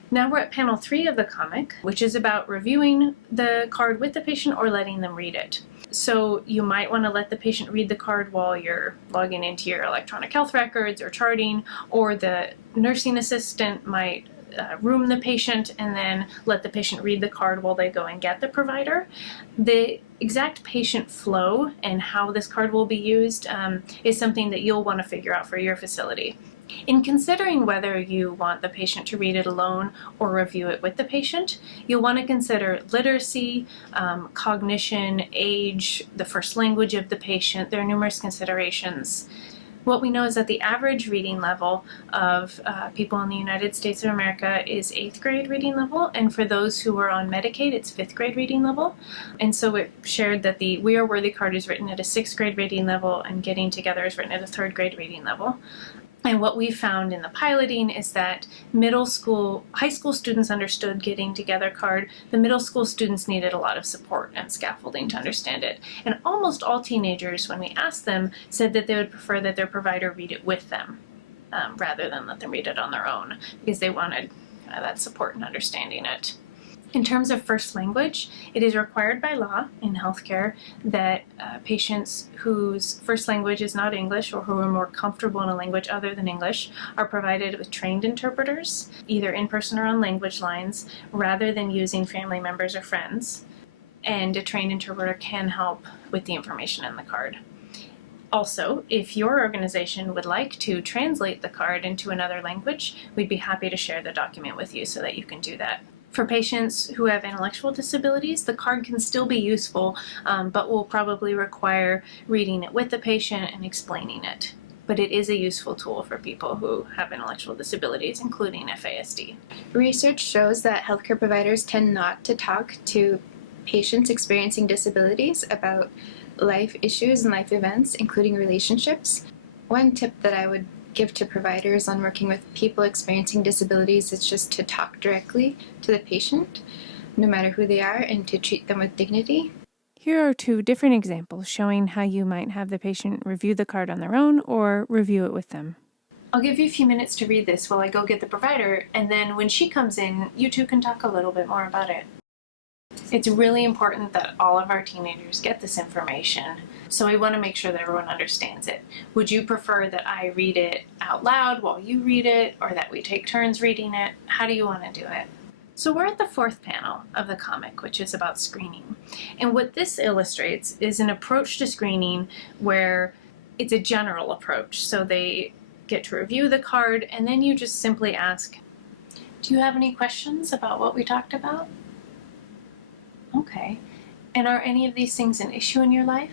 Now we're at panel 3 of the comic, which is about reviewing the card with the patient or letting them read it. So you might want to let the patient read the card while you're logging into your electronic health records or charting, or the nursing assistant might room the patient and then let the patient read the card while they go and get the provider. The exact patient flow and how this card will be used is something that you'll want to figure out for your facility. In considering whether you want the patient to read it alone or review it with the patient, you'll want to consider literacy, cognition, age, the first language of the patient. There are numerous considerations. What we know is that the average reading level of people in the United States of America is 8th grade reading level, and for those who are on Medicaid, it's 5th grade reading level. And so it shared that the We Are Worthy card is written at a 6th grade reading level, and Getting Together is written at a 3rd grade reading level. And what we found in the piloting is that high school students understood Getting Together card. The middle school students needed a lot of support and scaffolding to understand it. And almost all teenagers, when we asked them, said that they would prefer that their provider read it with them rather than let them read it on their own, because they wanted that support in understanding it. In terms of first language, it is required by law in healthcare that patients whose first language is not English or who are more comfortable in a language other than English are provided with trained interpreters, either in person or on language lines, rather than using family members or friends. And a trained interpreter can help with the information in the card. Also, if your organization would like to translate the card into another language, we'd be happy to share the document with you so that you can do that. For patients who have intellectual disabilities, the card can still be useful, but will probably require reading it with the patient and explaining it. But it is a useful tool for people who have intellectual disabilities, including FASD. Research shows that healthcare providers tend not to talk to patients experiencing disabilities about life issues and life events, including relationships. One tip that I would give to providers on working with people experiencing disabilities is just to talk directly to the patient, no matter who they are, and to treat them with dignity. Here are 2 different examples showing how you might have the patient review the card on their own or review it with them. I'll give you a few minutes to read this while I go get the provider, and then when she comes in, you two can talk a little bit more about it. It's really important that all of our teenagers get this information, so we want to make sure that everyone understands it. Would you prefer that I read it out loud while you read it, or that we take turns reading it? How do you want to do it? So we're at the 4th panel of the comic, which is about screening. And what this illustrates is an approach to screening where it's a general approach. So they get to review the card, and then you just simply ask, do you have any questions about what we talked about? Okay. And are any of these things an issue in your life?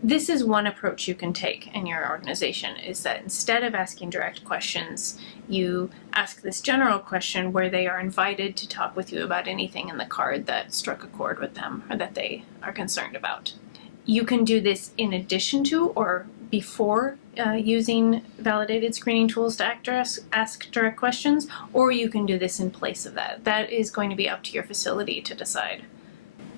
This is one approach you can take in your organization, is that instead of asking direct questions, you ask this general question where they are invited to talk with you about anything in the card that struck a chord with them or that they are concerned about. You can do this in addition to or before using validated screening tools to ask direct questions, or you can do this in place of that. That is going to be up to your facility to decide.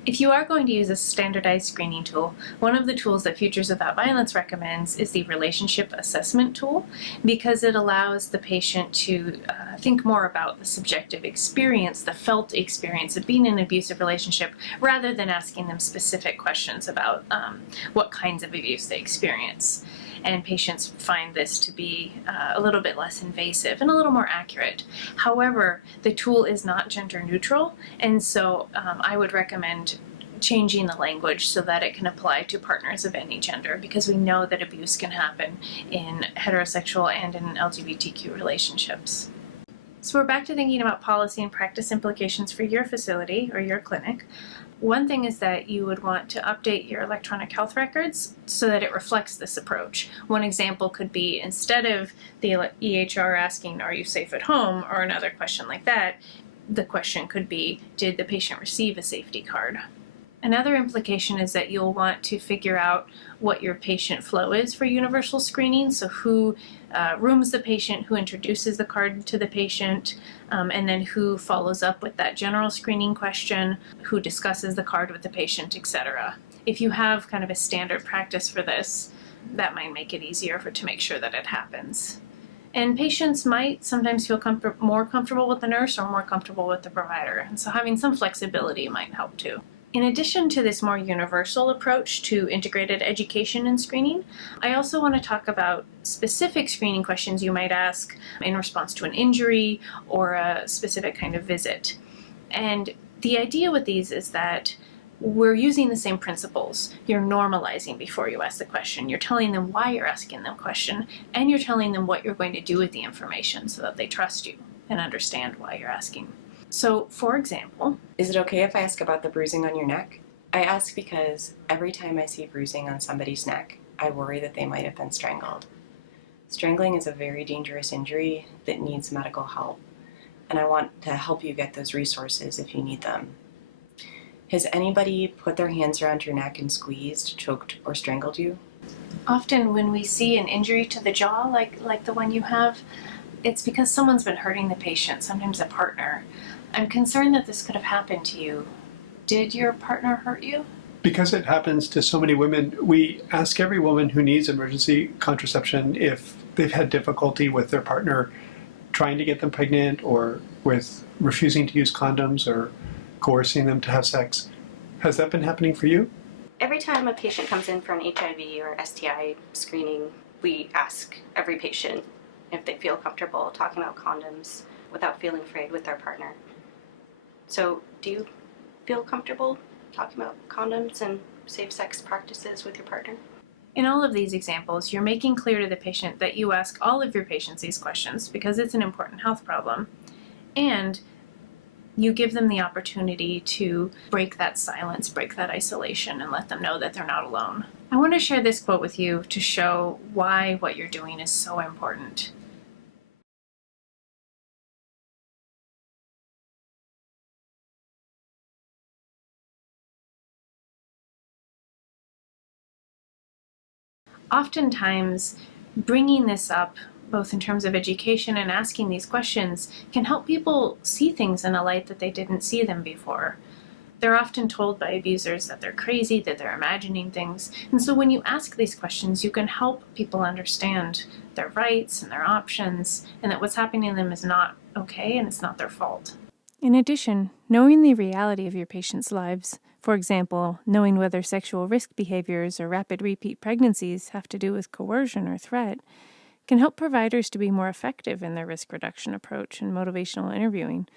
If you are going to use a standardized screening tool, one of the tools that Futures Without Violence recommends is the relationship assessment tool, because it allows the patient to think more about the subjective experience, the felt experience of being in an abusive relationship, rather than asking them specific questions about what kinds of abuse they experience. And patients find this to be a little bit less invasive and a little more accurate. However, the tool is not gender neutral, and so I would recommend changing the language so that it can apply to partners of any gender, because we know that abuse can happen in heterosexual and in LGBTQ relationships. So we're back to thinking about policy and practice implications for your facility or your clinic. One thing is that you would want to update your electronic health records so that it reflects this approach. One example could be, instead of the EHR asking, "Are you safe at home?" or another question like that, the question could be, "Did the patient receive a safety card?" Another implication is that you'll want to figure out what your patient flow is for universal screening. So who rooms the patient, who introduces the card to the patient, and then who follows up with that general screening question, who discusses the card with the patient, etc. If you have kind of a standard practice for this, that might make it easier to make sure that it happens. And patients might sometimes feel more comfortable with the nurse or more comfortable with the provider, and so having some flexibility might help too. In addition to this more universal approach to integrated education and screening, I also want to talk about specific screening questions you might ask in response to an injury or a specific kind of visit. And the idea with these is that we're using the same principles. You're normalizing before you ask the question. You're telling them why you're asking them the question, and you're telling them what you're going to do with the information so that they trust you and understand why you're asking. So, for example, is it okay if I ask about the bruising on your neck? I ask because every time I see bruising on somebody's neck, I worry that they might have been strangled. Strangling is a very dangerous injury that needs medical help, and I want to help you get those resources if you need them. Has anybody put their hands around your neck and squeezed, choked, or strangled you? often when we see an injury to the jaw, like the one you have, it's because someone's been hurting the patient, sometimes a partner. I'm concerned that this could have happened to you. Did your partner hurt you? Because it happens to so many women, we ask every woman who needs emergency contraception if they've had difficulty with their partner trying to get them pregnant or with refusing to use condoms or coercing them to have sex. Has that been happening for you? Every time a patient comes in for an HIV or STI screening, we ask every patient if they feel comfortable talking about condoms without feeling afraid with their partner. So, do you feel comfortable talking about condoms and safe sex practices with your partner? In all of these examples, you're making clear to the patient that you ask all of your patients these questions because it's an important health problem. And you give them the opportunity to break that silence, break that isolation, and let them know that they're not alone. I want to share this quote with you to show why what you're doing is so important. Oftentimes, bringing this up, both in terms of education and asking these questions, can help people see things in a light that they didn't see them before. They're often told by abusers that they're crazy, that they're imagining things. And so when you ask these questions, you can help people understand their rights and their options, and that what's happening to them is not okay and it's not their fault. In addition, knowing the reality of your patients' lives, for example, knowing whether sexual risk behaviors or rapid repeat pregnancies have to do with coercion or threat, can help providers to be more effective in their risk reduction approach and motivational interviewing.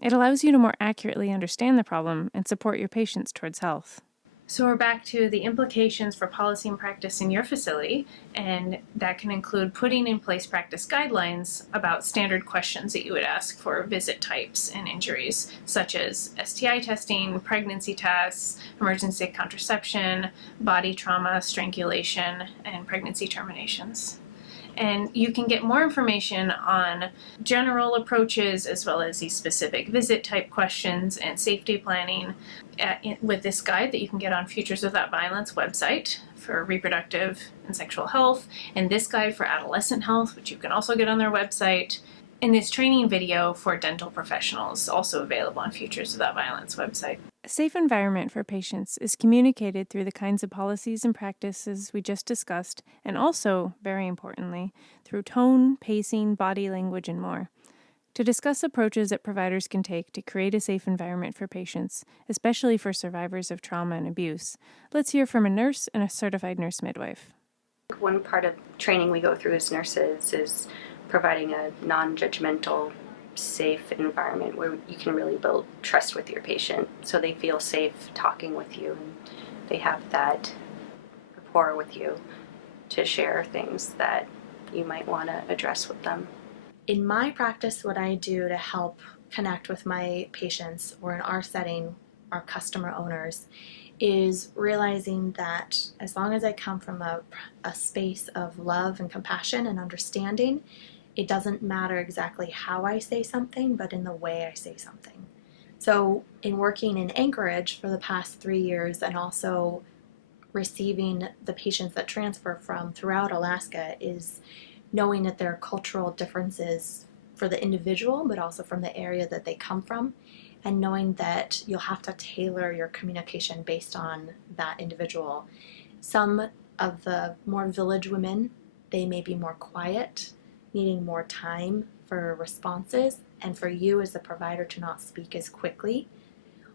It allows you to more accurately understand the problem and support your patients towards health. So we're back to the implications for policy and practice in your facility, and that can include putting in place practice guidelines about standard questions that you would ask for visit types and injuries, such as STI testing, pregnancy tests, emergency contraception, body trauma, strangulation, and pregnancy terminations. And you can get more information on general approaches as well as these specific visit type questions and safety planning with this guide that you can get on Futures Without Violence website for reproductive and sexual health, and this guide for adolescent health, which you can also get on their website, and this training video for dental professionals, also available on Futures Without Violence website. A safe environment for patients is communicated through the kinds of policies and practices we just discussed, and also, very importantly, through tone, pacing, body language, and more. To discuss approaches that providers can take to create a safe environment for patients, especially for survivors of trauma and abuse, let's hear from a nurse and a certified nurse midwife. One part of training we go through as nurses is providing a non-judgmental, safe environment where you can really build trust with your patient so they feel safe talking with you and they have that rapport with you to share things that you might want to address with them. In my practice, what I do to help connect with my patients, or in our setting, our customer owners, is realizing that as long as I come from a space of love and compassion and understanding, it doesn't matter exactly how I say something, but in the way I say something. So in working in Anchorage for the past 3 years and also receiving the patients that transfer from throughout Alaska is knowing that there are cultural differences for the individual, but also from the area that they come from, and knowing that you'll have to tailor your communication based on that individual. Some of the more village women, they may be more quiet, needing more time for responses, and for you as the provider to not speak as quickly.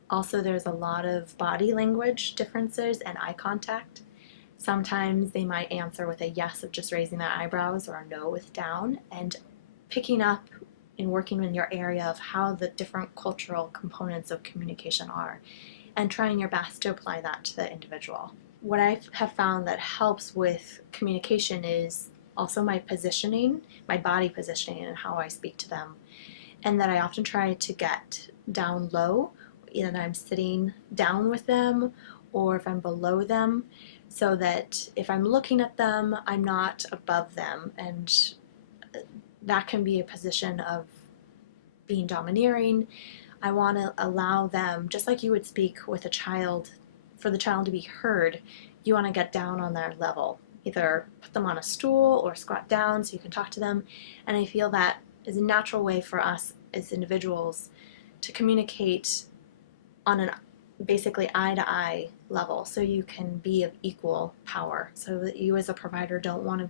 Also, there's a lot of body language differences and eye contact. Sometimes they might answer with a yes of just raising their eyebrows or a no with down, and picking up and working in your area of how the different cultural components of communication are and trying your best to apply that to the individual. What I have found that helps with communication is also my positioning, my body positioning, and how I speak to them. And that I often try to get down low, either I'm sitting down with them or if I'm below them, so that if I'm looking at them, I'm not above them. And that can be a position of being domineering. I want to allow them, just like you would speak with a child, for the child to be heard, you want to get down on their level. Either put them on a stool or squat down so you can talk to them. And I feel that is a natural way for us as individuals to communicate on an basically eye-to-eye level, so you can be of equal power, so that you as a provider don't want to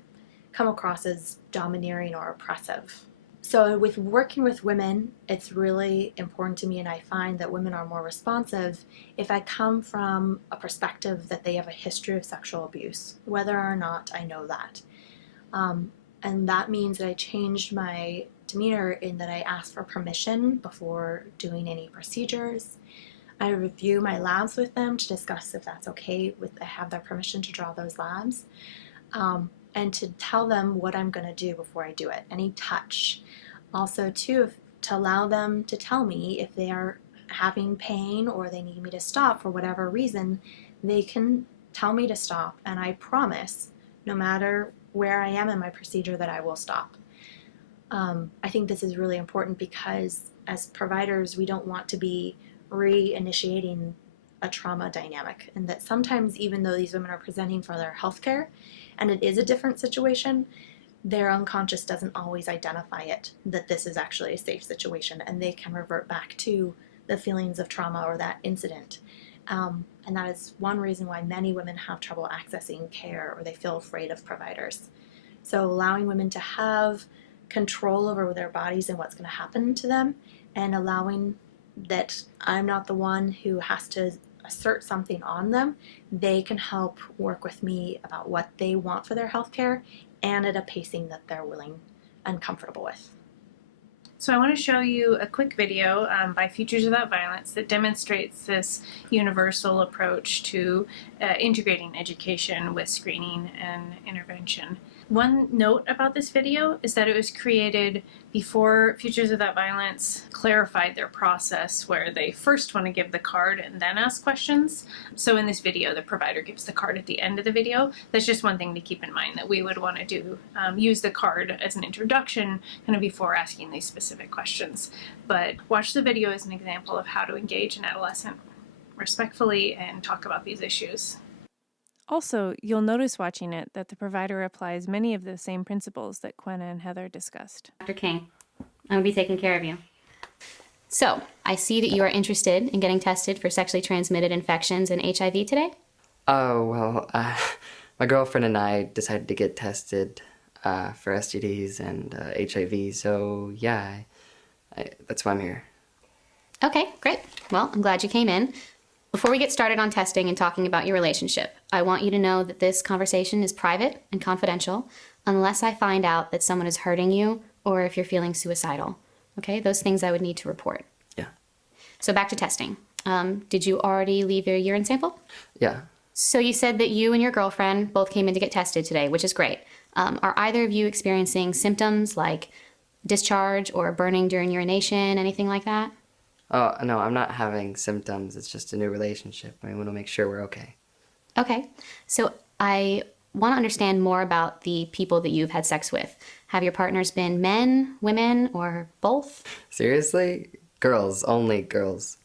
come across as domineering or oppressive. So with working with women, it's really important to me, and I find that women are more responsive if I come from a perspective that they have a history of sexual abuse, whether or not I know that. And that means that I changed my demeanor in that I ask for permission before doing any procedures. I review my labs with them to discuss if that's okay, I have their permission to draw those labs, and to tell them what I'm going to do before I do it, any touch. Also, too, to allow them to tell me if they are having pain or they need me to stop for whatever reason, they can tell me to stop, and I promise, no matter where I am in my procedure, that I will stop. I think this is really important because as providers, we don't want to be reinitiating a trauma dynamic, and that sometimes, even though these women are presenting for their healthcare and it is a different situation, their unconscious doesn't always identify it, that this is actually a safe situation, and they can revert back to the feelings of trauma or that incident. And that is one reason why many women have trouble accessing care, or they feel afraid of providers. So allowing women to have control over their bodies and what's going to happen to them, and allowing that I'm not the one who has to assert something on them. They can help work with me about what they want for their healthcare and at a pacing that they're willing and comfortable with. So I want to show you a quick video by Futures Without Violence that demonstrates this universal approach to integrating education with screening and intervention. One note about this video is that it was created before Futures Without Violence clarified their process, where they first want to give the card and then ask questions. So in this video, the provider gives the card at the end of the video. That's just one thing to keep in mind, that we would want to do, use the card as an introduction kind of before asking these specific questions. But watch the video as an example of how to engage an adolescent respectfully and talk about these issues. Also, you'll notice watching it that the provider applies many of the same principles that Quenna and Heather discussed. Dr. King, I'm going to be taking care of you. So, I see that you are interested in getting tested for sexually transmitted infections and HIV today? Oh, well, my girlfriend and I decided to get tested for STDs and HIV, so yeah, that's why I'm here. Okay, great. Well, I'm glad you came in. Before we get started on testing and talking about your relationship, I want you to know that this conversation is private and confidential unless I find out that someone is hurting you or if you're feeling suicidal. Okay, those things I would need to report. Yeah. So back to testing. Did you already leave your urine sample? Yeah. So you said that you and your girlfriend both came in to get tested today, which is great. Are either of you experiencing symptoms like discharge or burning during urination, anything like that? Oh, no, I'm not having symptoms. It's just a new relationship. I want to make sure we're okay. Okay. So I want to understand more about the people that you've had sex with. Have your partners been men, women, or both? Seriously? Girls, only girls.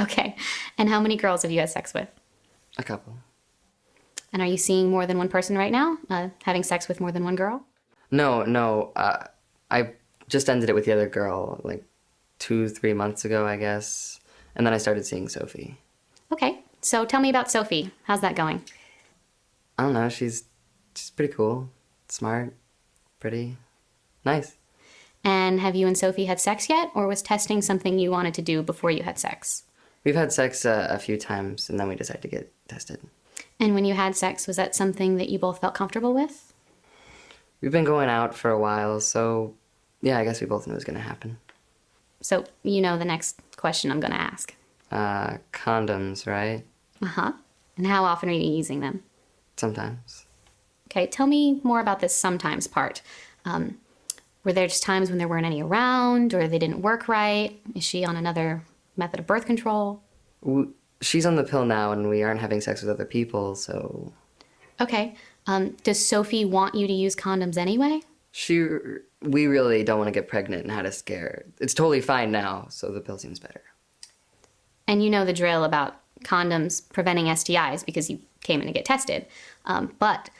Okay. And how many girls have you had sex with? A couple. And are you seeing more than one person right now? Having sex with more than one girl? No. I just ended it with the other girl, like 2-3 months ago, I guess. And then I started seeing Sophie. Okay. So tell me about Sophie. How's that going? I don't know. She's pretty cool. Smart. Pretty. Nice. And have you and Sophie had sex yet? Or was testing something you wanted to do before you had sex? We've had sex a few times, and then we decided to get tested. And when you had sex, was that something that you both felt comfortable with? We've been going out for a while, so yeah, I guess we both knew it was going to happen. So you know the next question I'm going to ask. Condoms, right? Uh-huh. And how often are you using them? Sometimes. Okay, tell me more about this sometimes part. Were there just times when there weren't any around, or they didn't work right? Is she on another method of birth control? She's on the pill now, and we aren't having sex with other people, so... Okay. Does Sophie want you to use condoms anyway? We really don't want to get pregnant and had a scare. It's totally fine now, so the pill seems better. And you know the drill about condoms preventing STIs because you came in to get tested. But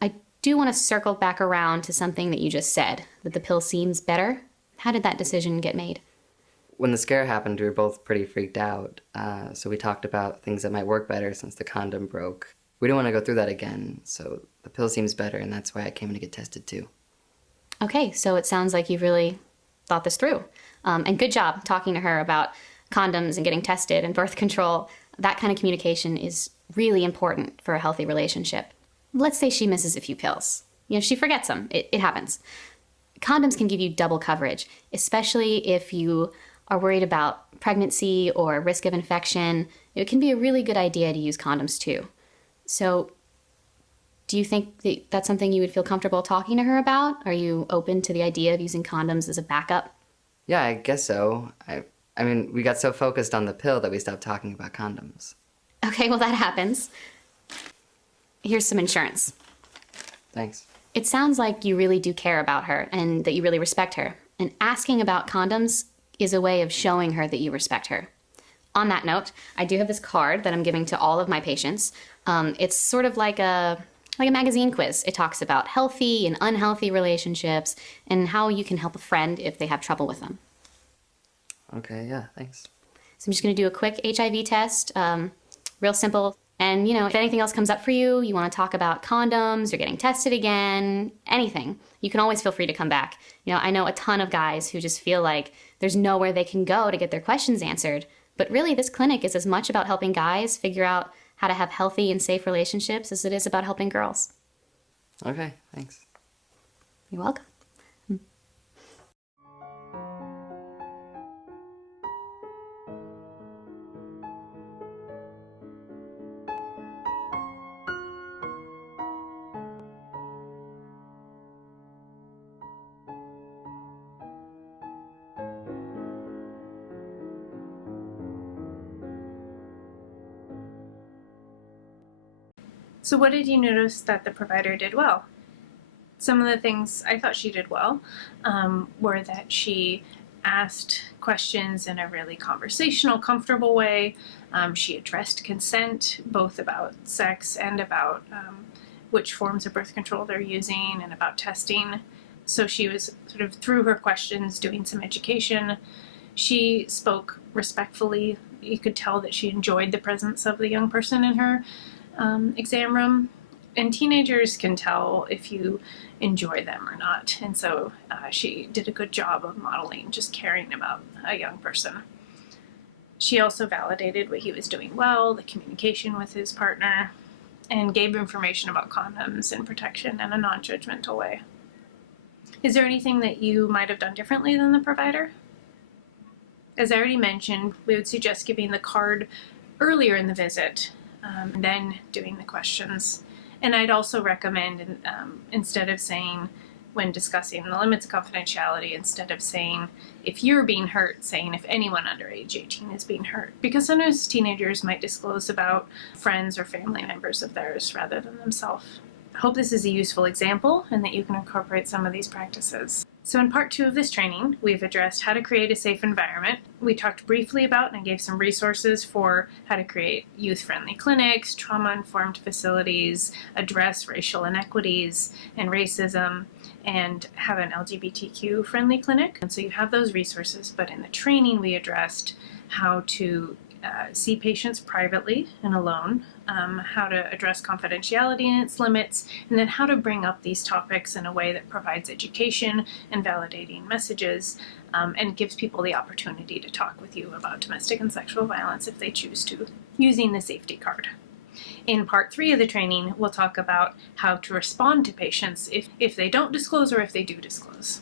I do want to circle back around to something that you just said, that the pill seems better. How did that decision get made? When the scare happened, we were both pretty freaked out, so we talked about things that might work better since the condom broke. We don't want to go through that again, so the pill seems better, and that's why I came in to get tested too. Okay, so it sounds like you've really thought this through. And good job talking to her about condoms and getting tested and birth control. That kind of communication is really important for a healthy relationship. Let's say she misses a few pills. You know, she forgets them. It happens. Condoms can give you double coverage, especially if you are worried about pregnancy or risk of infection. It can be a really good idea to use condoms too. So, do you think that that's something you would feel comfortable talking to her about? Are you open to the idea of using condoms as a backup? Yeah, I guess so. I mean, we got so focused on the pill that we stopped talking about condoms. Okay, well, that happens. Here's some insurance. Thanks. It sounds like you really do care about her and that you really respect her. And asking about condoms is a way of showing her that you respect her. On that note, I do have this card that I'm giving to all of my patients. It's sort of like a magazine quiz. It talks about healthy and unhealthy relationships and how you can help a friend if they have trouble with them. Okay, yeah, thanks. So I'm just going to do a quick HIV test, real simple. And, you know, if anything else comes up for you, you want to talk about condoms or getting tested again, anything, you can always feel free to come back. You know, I know a ton of guys who just feel like there's nowhere they can go to get their questions answered. But really, this clinic is as much about helping guys figure out how to have healthy and safe relationships as it is about helping girls. Okay, thanks. You're welcome. So what did you notice that the provider did well? Some of the things I thought she did well were that she asked questions in a really conversational, comfortable way. She addressed consent, both about sex and about which forms of birth control they're using and about testing. So she was sort of, through her questions, doing some education. She spoke respectfully. You could tell that she enjoyed the presence of the young person in her exam room. And teenagers can tell if you enjoy them or not. And so she did a good job of modeling just caring about a young person. She also validated what he was doing well, the communication with his partner, and gave information about condoms and protection in a non-judgmental way. Is there anything that you might have done differently than the provider? As I already mentioned, we would suggest giving the card earlier in the visit, then doing the questions. And I'd also recommend, instead of saying, when discussing the limits of confidentiality, instead of saying, if you're being hurt, saying if anyone under age 18 is being hurt. Because sometimes teenagers might disclose about friends or family members of theirs rather than themselves. I hope this is a useful example and that you can incorporate some of these practices. So in part 2 of this training, we've addressed how to create a safe environment. We talked briefly about and I gave some resources for how to create youth-friendly clinics, trauma-informed facilities, address racial inequities and racism, and have an LGBTQ-friendly clinic. And so you have those resources, but in the training we addressed how to see patients privately and alone, how to address confidentiality and its limits, and then how to bring up these topics in a way that provides education and validating messages, and gives people the opportunity to talk with you about domestic and sexual violence if they choose to, using the safety card. In part 3 of the training, we'll talk about how to respond to patients if they don't disclose or if they do disclose.